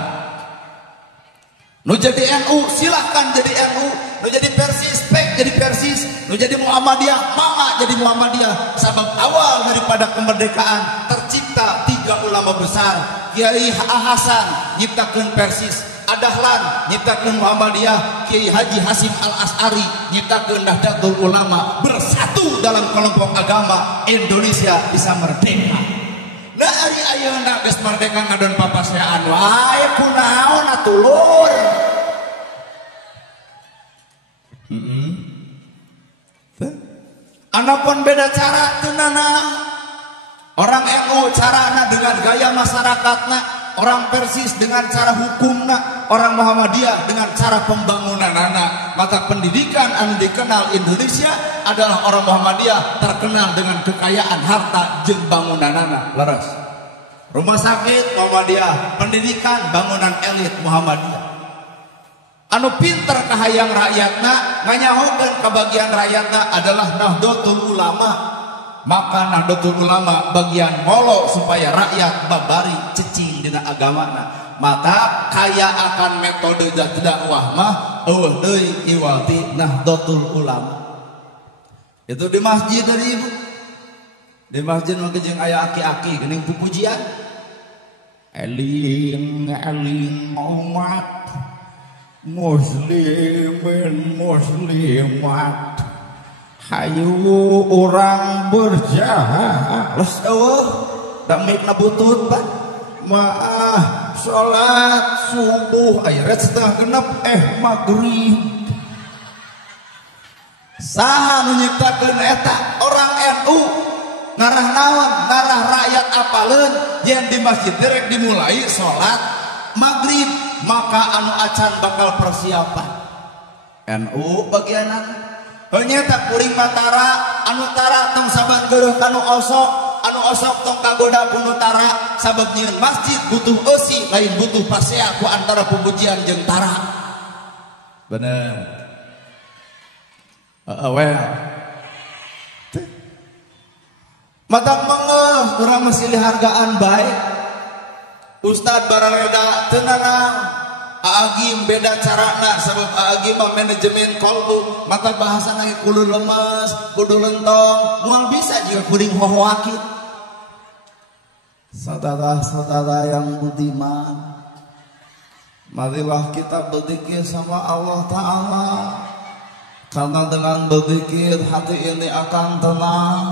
nu jadi NU silahkan jadi NU nu jadi Persis pek jadi Persis, nu jadi Muhammadiyah, mama jadi Muhammadiyah. Sabab awal daripada kemerdekaan tercipta 3 ulama besar. Kiai Hasan nyiptakeun Persis, Adahlan nyiptakeun Muhammadiyah, Kiai Haji Hasim Al-As'ari nyiptakeun Nahdlatul Ulama. Bersatu dalam kelompok agama, Indonesia bisa merdeka. Nah ari ayeuna geus merdeka ngadon papasean wae kunaon atulur. Anapun beda cara tenana. Orang NU carana dengan gaya masyarakatna, orang Persis dengan cara hukumna, orang Muhammadiyah dengan cara pembangunanana. Maka pendidikan anu dikenal Indonesia adalah orang Muhammadiyah terkenal dengan kekayaan harta jeung bangunanana. Laras. Rumah sakit Muhammadiyah, pendidikan bangunan elit Muhammadiyah. Anu pinter kahayang rakyatna nganyahokeun kebagian rakyatna adalah Nahdlatul Ulama. Maka Nahdlatul Ulama bagian ngolo supaya rakyat babari cecing dina agamana. Maka kaya akan metode dakwah mah eueuh deui iwalti Nahdlatul Ulama. Itu di masjid dari ibu. Di masjid mah jeung aya aki-aki geuning pupujian. Eling umat muslimin muslimat, hayu orang berjahat. Los eueuh da mikna butut Pak. Maah salat subuh aya ret 5:30 maghrib. Saha nu nyiptakeun eta? Orang NU. Ngarah naon? Ngarah rakyat apaleun yen di masjid derek dimulai salat maghrib. Maka anu acan bakal persiapan NU bagianan ternyata kuring matara anu tara tong saban geureum anu osok tong kagoda ku tara. Sabab nyieun masjid butuh eusi lain butuh pasea ku antara pupujian jeung tara. Bener well matak mangeuh urang masih dihargaan baik. Ustad barareda tenanang Aagim beda carana sebab Aagim mah manajemen kolbu. Mata bahasa lagi kudu lemes, kudu lentong, moal bisa juga kuring hohoaki. Saudara-saudara yang budiman, marilah kita berzikir sama Allah Ta'ala. Karena dengan berzikir hati ini akan tenang,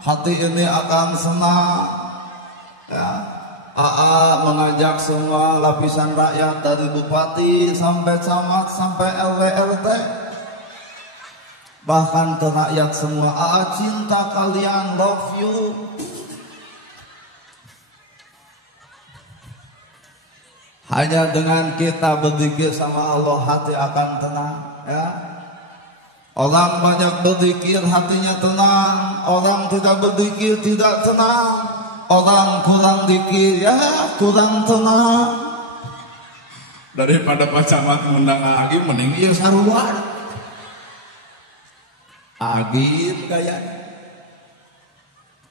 hati ini akan senang. Ya. AA mengajak semua lapisan rakyat dari bupati sampai camat sampai RW RT, bahkan ke rakyat semua. AA cinta kalian, love you. Hanya dengan kita berzikir sama Allah hati akan tenang ya. Orang banyak berzikir hatinya tenang, orang tidak berzikir tidak tenang. Orang kurang dikir ya kurang tenang. Daripada Pak Camat ngundang Agim mending ieu saruan. Agim gayana.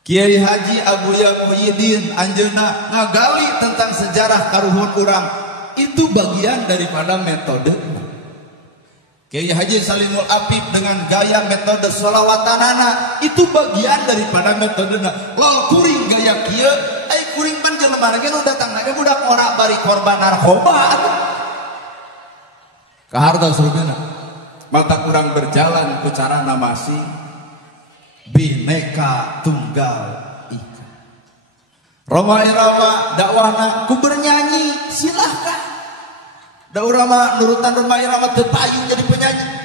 Kiai Haji Abuya Muhyiddin anjeunna ngagali tentang sejarah karuhun urang. Itu bagian daripada metode. Kiai Haji Salimul Apip dengan gaya metode sholawatanana itu bagian daripada metodena. Lol kuring gaya kieu, ai kuring pan jelema lagi nu datang lagi budak ora bari korban narkoba. Kaharta surgana. Mata kurang berjalan ku cara namasi Bhinneka Tunggal Ika. Roma irama dakwahna ku bernyanyi silahkan. Da urang mah nurutan Roma irama teu payu jadi penyanyi.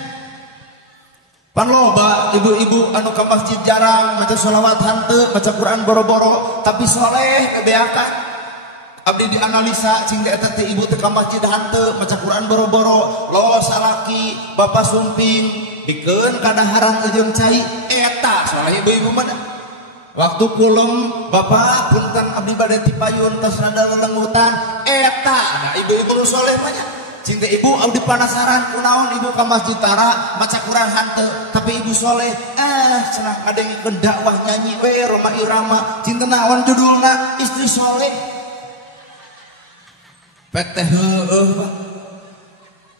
Pan loba ibu-ibu anu ka masjid jarang maca sholawat hanteu, maca Quran boro-boro, tapi soleh kebeakan. Abdi dianalisa cing eta teh ibu teh ka masjid hanteu, maca Quran boro-boro, lo salaki, bapak sumping, dikeun kadaharan jeung cai, eta soleh ibu-ibu mah. Waktu pulang bapak punten abdi bade ti payun tos rada lelenggutan, eta nah ibu-ibu nu soleh mah nya. Cing teh ibu abdi penasaran kunaon ibu ka masjid tara maca Quran hanteu, tapi ibu soleh cenah kadengkeun dakwah nyanyi we Roma Irama. Cing teh naon judulna? Istri soleh. Pek teh heueuh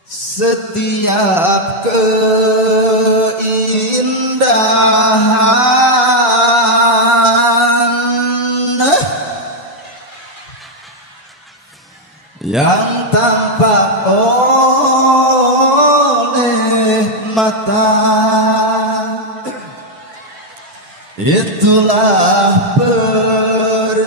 setiap ke yang tampak oleh mata, itulah perhiasan.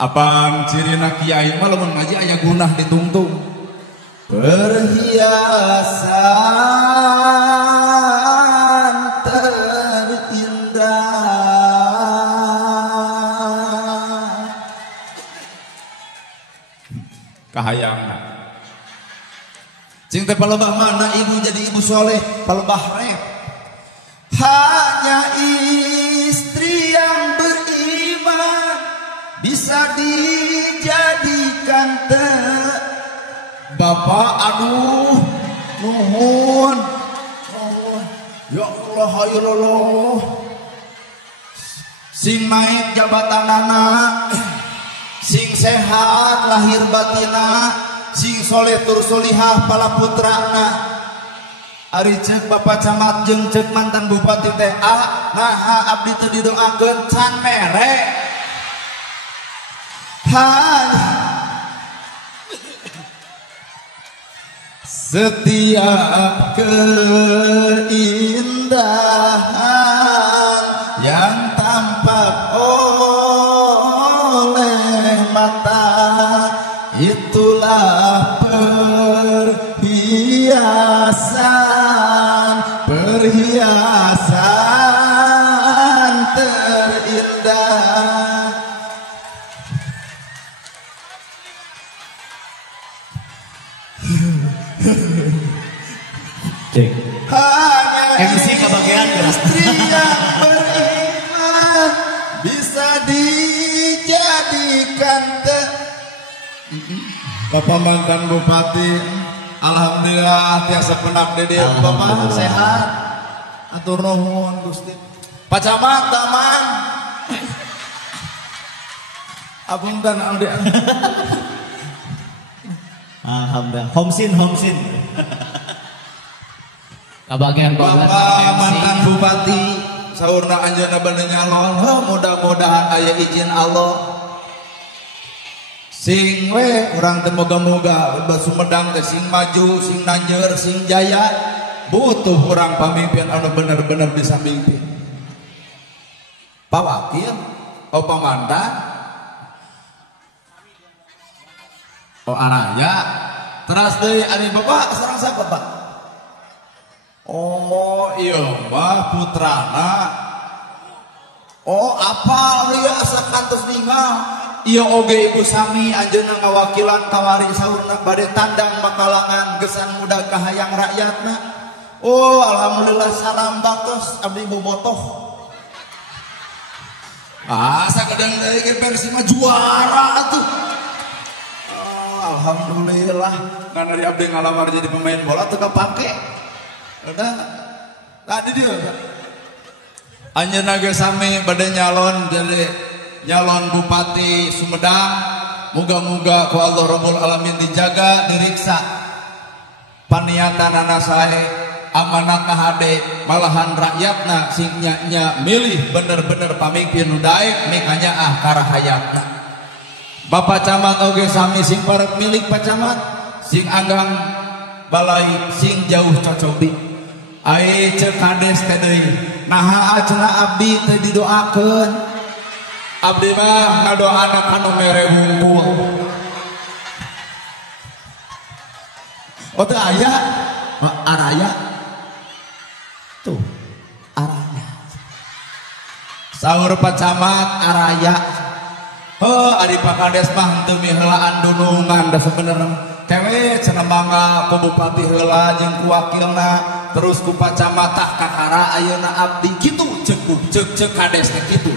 Apang cirina kiai mah lamun ngaji aya gunah ditungtung. Perhiasan terindah kahayangna. Cing teh palebah mana ibu jadi ibu soleh, palebah rep. Hanya istri yang beriman bisa dijadikan bapak. Aduh nuhun, ya Allah ayolah sing naik jabatan anak, sing sehat lahir batina, sing soleh tur solihah pala putrana. Ari ceuk bapak camat jeung ceuk mantan bupati teh nah abdi teu didoakeun can mere. Setiap keindahan yang tampak oleh mata, itulah perhiasan terindah. Cek. Hanya MC kebagian istri yang beriman bisa dijadikan Bapak mantan bupati, alhamdulillah tiasa penak di dia. Bapak sehat, atur nuhun Gusti. Pak Camat Taman, apunten Aldi. Alhamdulillah. Homsin. Kabagian Bapak mantan bupati, saurna anjeunna bade nyalon, mudah-mudahan aya izin Allah. Sing we urang teh moga-moga Sumedang teh sing maju, sing nanjeur, sing jaya, butuh urang pamimpin anu bener-bener bisa mimpin. Pak Wakil, Pamandan, Araya, teras deui ari Bapak sareng saha Pak? Oh iya mah putrana. Oh apal ieu asa kantos ningal. Iya oge Ibu Sami anjeunna ngawakilan kawari saurna bade tandang makalangan gesan muda kahayang rakyatna. Oh alhamdulillah salam baktos abdi bobotoh. Sakadang deui ge Persib mah juara atuh. Oh alhamdulillah kan dari abdi ngalamar jadi pemain bola teu kapake. Udah tadi dia anjeunna ge sami bade nyalon jadi nyalon bupati Sumedang. Moga-moga ku Allah Rabbul Alamin dijaga diriksa paniatan sae amanat hade malahan rakyatna sing nya milih bener-bener pamimpin nu daek mikanya karahayatna. Bapak Camat oge sami sing parek milik Pak Camat sing anggang balai sing jauh cocobi. Ai ceuk kades teh deui. Naha cenah abdi teh didoakeun. Abdi mah ngadoana kanu mere hungkul. Oh teu aya araya. Tuh araya. Saur Pak Camat araya. Ari Pak Kades mah teu miheulaan dunungan da sebenarnya. Tewe cenah mangga ku bupati heula jeung ku wakilna terus ku Pak Camat kakara ayeuna abdi kitu ceuk Kades teh kitu.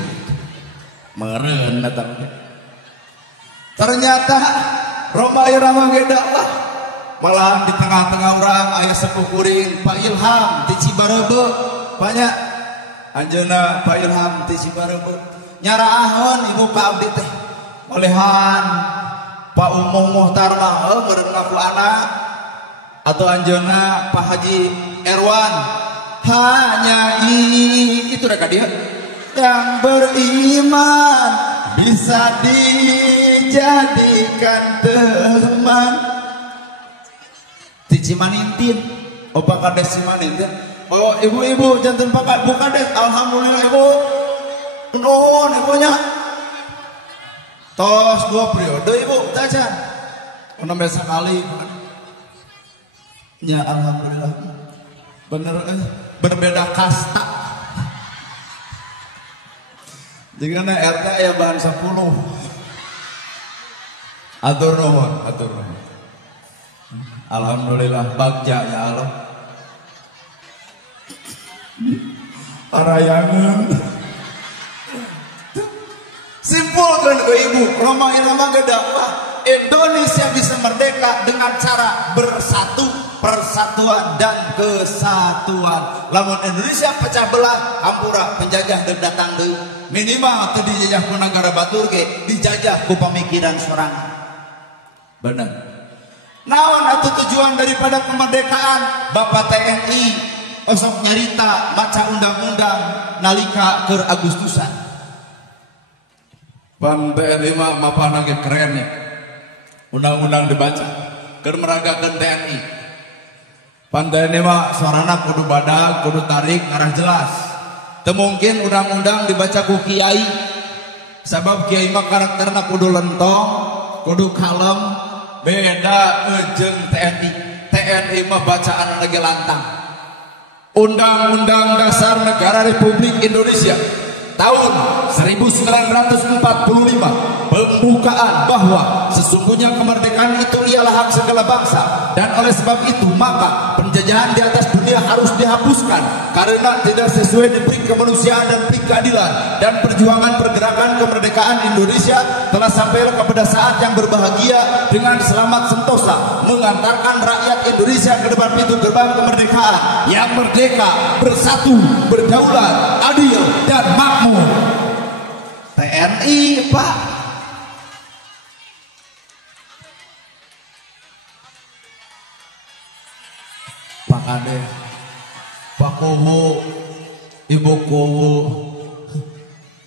Meureun eta teh. Ternyata Roma irama ge dakwah. Malahan di tengah-tengah urang aya sepuh kuring Pak Ilham ti Cibareubeuk. Banyak anjeunna Pak Ilham ti Cibareubeuk. Nyaraahon ibu ka abdi teh. Olehan Pak Umuh Muhtar mah meureun ngaku anak atau anjeunna Pak Haji Erwan hanya itu rek dia yang beriman bisa dijadikan teman. Ti Cimanintin, opa kades Cimanintin. Oh ibu-ibu jantan pakat buka deh. Alhamdulillah ibu. Nuhun ibunya. Tos 2 periode ibu tajan. Udah sekali. Ya alhamdulillah. Bener berbeda kasta. Jika RT ya bahan 10. Atur nuhun, atur nuhun. Alhamdulillah bagja ya Allah. Arayangan. Simpulkan ke ibu, Roma Irama dakwah Indonesia bisa merdeka dengan cara bersatu, persatuan dan kesatuan. Lamun Indonesia pecah belah, hampura penjajah dan datang deui. Minimal teu dijajah ku negara batur ge, dijajah ku pemikiran sorangan. Benar. Naon atuh tujuan daripada kemerdekaan? Bapak TNI osok nyarita baca undang-undang nalika keur Agustusan. Pan TNI mah mapana ge keren ya. Undang-undang dibaca keur meragakeun TNI. Pan TNI mah suarana kudu badag, kudu tarik ngarah jelas. Teu mungkin undang-undang dibaca ku kiai. Sabab kiai mah karakterna kudu lentong, kudu kalem, beda jeung TNI. TNI mah bacaan lagi lantang. Undang-Undang Dasar Negara Republik Indonesia tahun 1945 pembukaan bahwa sesungguhnya kemerdekaan itu ialah hak segala bangsa, dan oleh sebab itu maka penjajahan di atas dunia harus dihapuskan karena tidak sesuai dengan kemanusiaan dan keadilan, dan perjuangan pergerakan kemerdekaan Indonesia telah sampai kepada saat yang berbahagia dengan selamat sentosa mengantarkan rakyat Indonesia ke depan pintu gerbang kemerdekaan yang merdeka, bersatu, berdaulat, adil dan makmur. TNI Pak. Pak Kade, Pak Kuwu, Ibu Kuwu,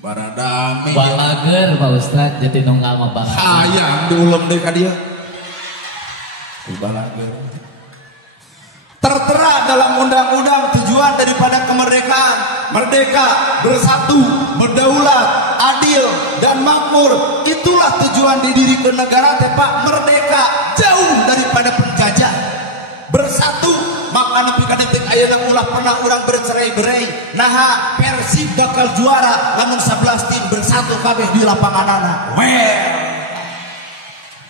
Baradami. Balager Pak Ustad, jadi nunggal mah balager. Hayang diulem deh ka dia. Balager. Tertera dalam undang-undang tujuan daripada kemerdekaan: merdeka, bersatu, berdaulat, adil dan makmur. Itulah tujuan didirikan negara teh Pak. Merdeka, jauh daripada penjajah. Bersatu, maka nepi ka detik ayeuna ulah pernah urang bercerai-berai. Naha Persib bakal juara lamun 11 tim bersatu kabeh di lapanganana.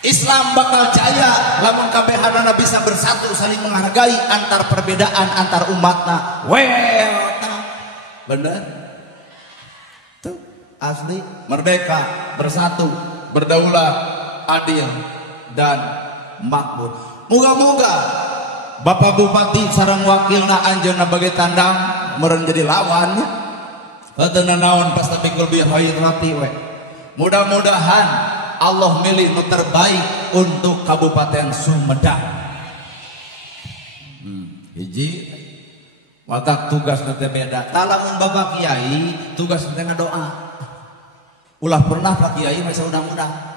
Islam bakal jaya lamun kabehanana bisa bersatu, saling menghargai antar perbedaan antar umatna. Bener tuh, asli. Merdeka, bersatu, berdaulat, adil dan makmur. Moga-moga Bapak Bupati sareng wakilna anjeunna bage tandang meureun jadi lawan. Heuteuna naon pas tabikul bi khairati we. Mudah-mudahan Allah milih yang terbaik untuk Kabupaten Sumedang. Hiji watak tugas nanti beda. Talamun Bapak Kiai tugas nanti ngadoa. Ulah pernah Pak Kiai masa undang-undang.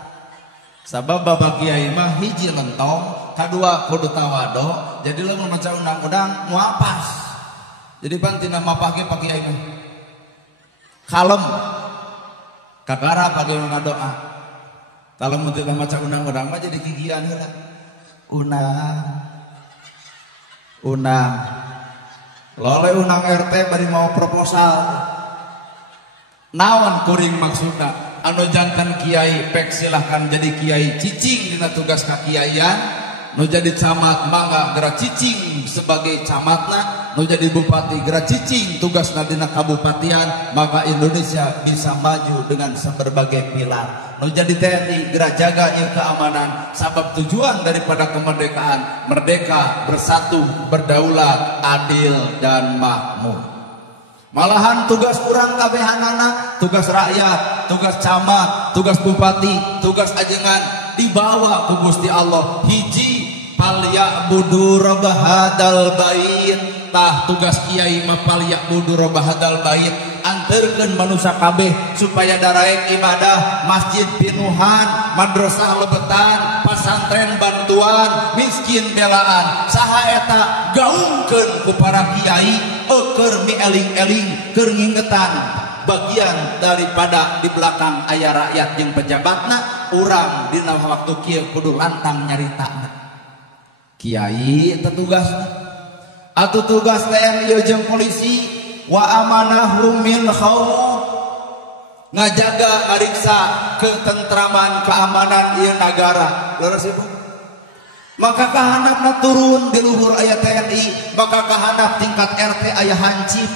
Sabab Bapak Kiai mah hiji lentong, kadua kudu tawado. Jadi lo maca undang-undang muapas. Jadi pantina mapake Pak Kiai mah kalem. Kakara pagi ngadoa. Kalau mau tidak macam undang-undang mah jadi gigian lah. Unang. Lole unang RT bari mau proposal. Naon kuring maksudna? Anu jantan kiai pek silahkan jadi kiai cicing dina tugas kakiaian. Nu jadi camat mangga gerak cicing sebagai camatna. Nu jadi bupati gerak cicing tugas dina kabupatian. Maka Indonesia bisa maju dengan berbagai pilar. Nu jadi TNI gerak jaga ieu keamanan. Sabab tujuan daripada kemerdekaan: merdeka, bersatu, berdaulat, adil dan makmur. Malahan tugas kurang kabehanana, tugas rakyat, tugas camat, tugas bupati, tugas ajengan dibawa ku Gusti Allah. Hiji palyabudu rabb hadzal bait. Tah tugas kiai mah palyabudu rabb hadzal bait, anterkeun manusia kabeh supaya daraek ibadah masjid pinuhan, madrasah lebetan, pesantren bantuan, miskin belaan. Saha eta gaungkeun ku para kiai keur nieling-eling keur ngingetan bagian daripada di belakang aya rakyat jeung pejabatna. Urang dina waktu kieu kudu lantang nyaritana. Kiai eta tugasna. Atuh tugas TNI jeung polisi wa amanahum min khauf, ngajaga ngariksa ketentraman keamanan ieu nagara. Leres ibu. Maka kahandapna turun di luhur aya TNI, maka kahandap tingkat RT aya hansip.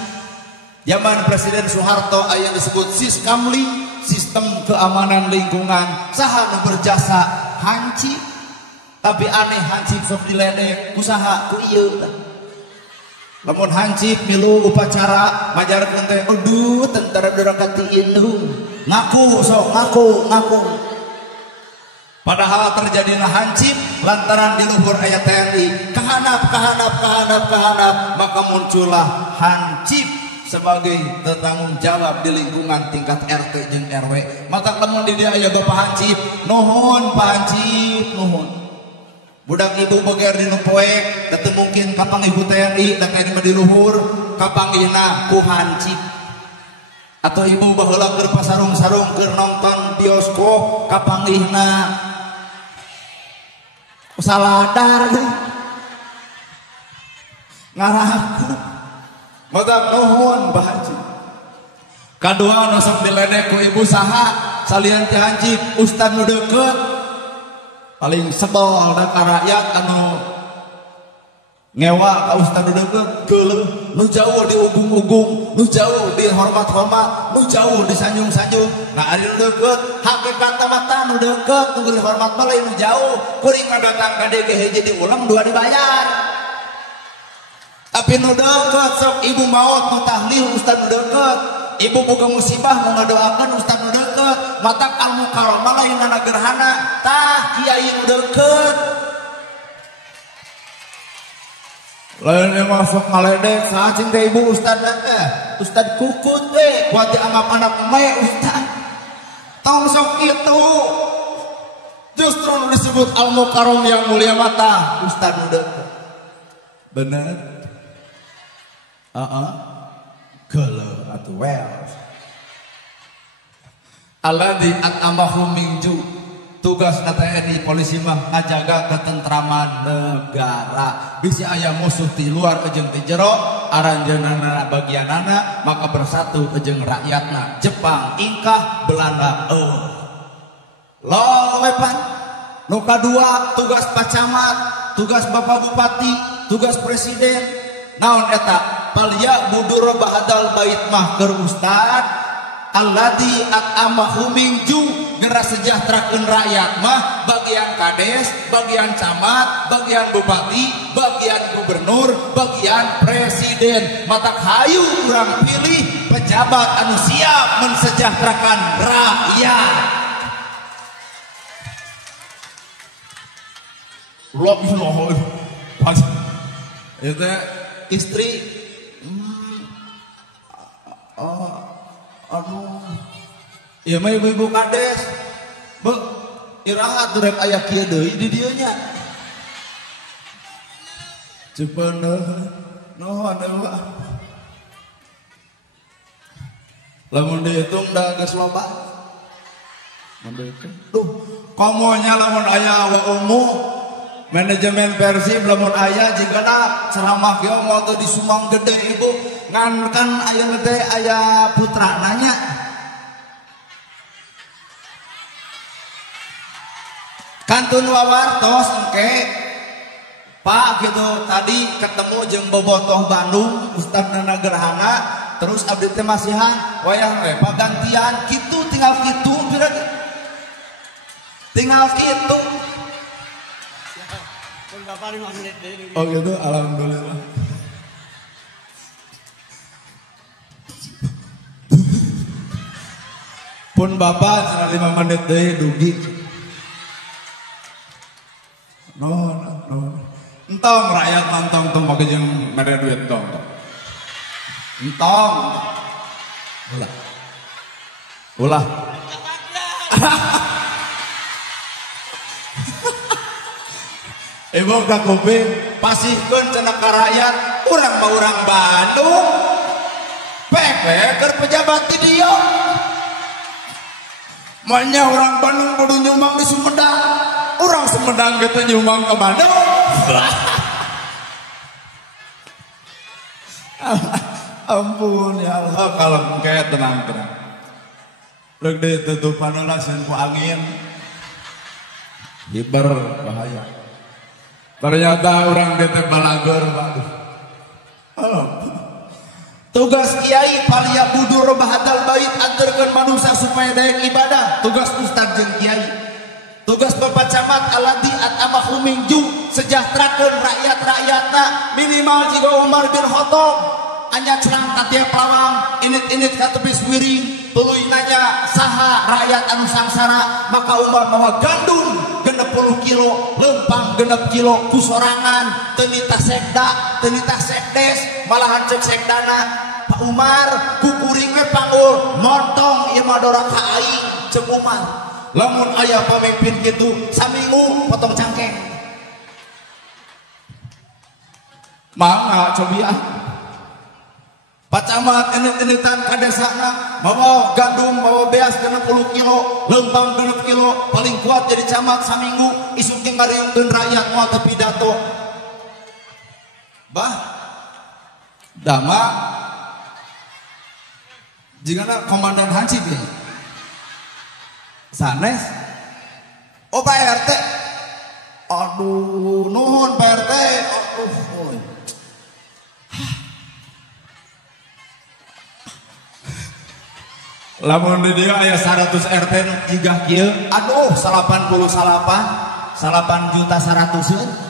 Zaman Presiden Soeharto aya disebut Siskamling, sistem keamanan lingkungan. Saha nu berjasa? Hansip. Tapi aneh hansip sok diledek usaha ku ieu. Lamun hansip milu upacara majarkeun teh aduh tentara durakati indung. Ngaku sok ngaku. Padahal terjadilah hansip lantaran di luhur aya TNI. Kahanap maka muncullah hansip sebagai tanggung jawab di lingkungan tingkat RT jeung RW. Maka lamun di dia aya Bapak hansip, nuhun Pak hansip, nuhun. Budak ibu beger di poek, da teu mungkin kapanggih TNI da kaya di luhur, kapanggihna ku hansip. Atau ibu baheula keur pasarung-sarung keur nonton bioskop, kapanggihna saladar ngaraku. Mata nuhun Pak hansip. Kadua nu sok diledek ku ibu saha? Salian ti hansip ustad nu deukeut. Paling sebel da ka rakyat anu ngewa ka ustad nu deukeut geuleuh, nu jauh di ugung-ugung, nu jauh di hormat-hormat, nu jauh di sanjung-sanjung. Nah ari nu deukeut hakikatna mata nu deukeut nu dihormat mah lain nu jauh. Kuring ngadatang ka DG hiji diulang dua dibayar. Tapi nu deukeut sok ibu maot nu tahlil ustad nu deukeut, ibu boga musibah nu ngadoakeun ustad nu deukeut, matak al mukarramah lain na gerhana tah kiai nu deukeut. Lain yang masuk ngaledek saha cing teh ibu ustad teh ustad kukut we kuat dianggap anak me ustad. Tong sok kitu. Justru nu disebut al mukarram yang mulia mata ustad nu deukeut. Bener? Geuleuh atuh wel. Alladzi at'amahum min ju. Tugas TNI polisi mah ngajaga ketentraman negara. Bisi aya musuh ti luar jeung ti jero, aranjeunana bagianana maka bersatu jeung rakyatna. Jepang ingkah, Belanda Lowepan. Nu kadua tugas Pak Camat, tugas Bapak Bupati, tugas Presiden. Naon eta? Palya budur ba'dal bait mah keur ustad alladzi at'amahum min ju, ngera sejahterakeun rakyat mah bagian kades, bagian camat, bagian bupati, bagian gubernur, bagian presiden. Matak hayu urang pilih pejabat anu siap mensejahterakan rakyat. Loh pas itu istri aduh ieu mah ibu-ibu kades be irahat rek aya kieu deui di dieu nya cepeuneun nuhun deui lamun dihitung da geus loba mun dihitung duh komonya lamun aya wa ummu manajemen Persib lamun aya jigana ceramah kieu moto di Sumang Gede ibu ngan kan aya teh aya putra nanya kantun wawartos engke Pak gitu tadi ketemu jeung bobotoh Bandung Ustaz Nana Gerhana terus abdi teh masihan wayang we pagantian kitu tinggal kitu tinggal kitu. Oh gitu, alhamdulillah. Pun bapak 5 menit deh dugi. No. Entong rakyat nonton tuh pakai jeung mere duit tong. Entong. Ulah. Ibu ka kuping pasihkeun cenah ka rakyat, urang mah urang Bandung. Pepe keur pejabat di dieu. Manya orang Bandung kudu nyumbang di Sumedang. Urang Sumedang gitu nyumbang ke Bandung. Ampun ya Allah, kalau kayak tenang-tenang. Rek ditutupan langsung ku angin. Hiber bahaya. Ternyata orang teh balagor, waduh. Tugas kiai palia budur bahadal bait anterkeun manusia supaya daya ibadah. Tugas ustaz jeung kiai. Tugas bapak camat aladi atamah humingju sejahterakeun rakyat-rakyatna minimal jiga Umar bin Khattab anya cerang ka tiap lawang init-init ka tebis wiring tuluy nanya saha rakyat anu sangsara maka Umar mawa gandum 60 kilo lempang 6 kilo kusorangan teu nitah sekda teu nitah sekdes malahan cek sekdana Pak Umar kukuring we panggul montong ieu mah dora ka aing ceuk Umar lamun aya pamimpin kitu saminggu potong cangkeng mangga cobiah Pak Camat enit-enitan ka desana bawa gandum bawa beas 60 kilo lempang 6 kilo paling kuat jadi camat saminggu isuk ge ngariungkeun rakyat moal teu pidato bah dama jigana komandan hansip ya sanes oh Pak RT aduh nuhun Pak RT aduh lamun di dia aya 100 RT jigah kieu aduh 8 juta 100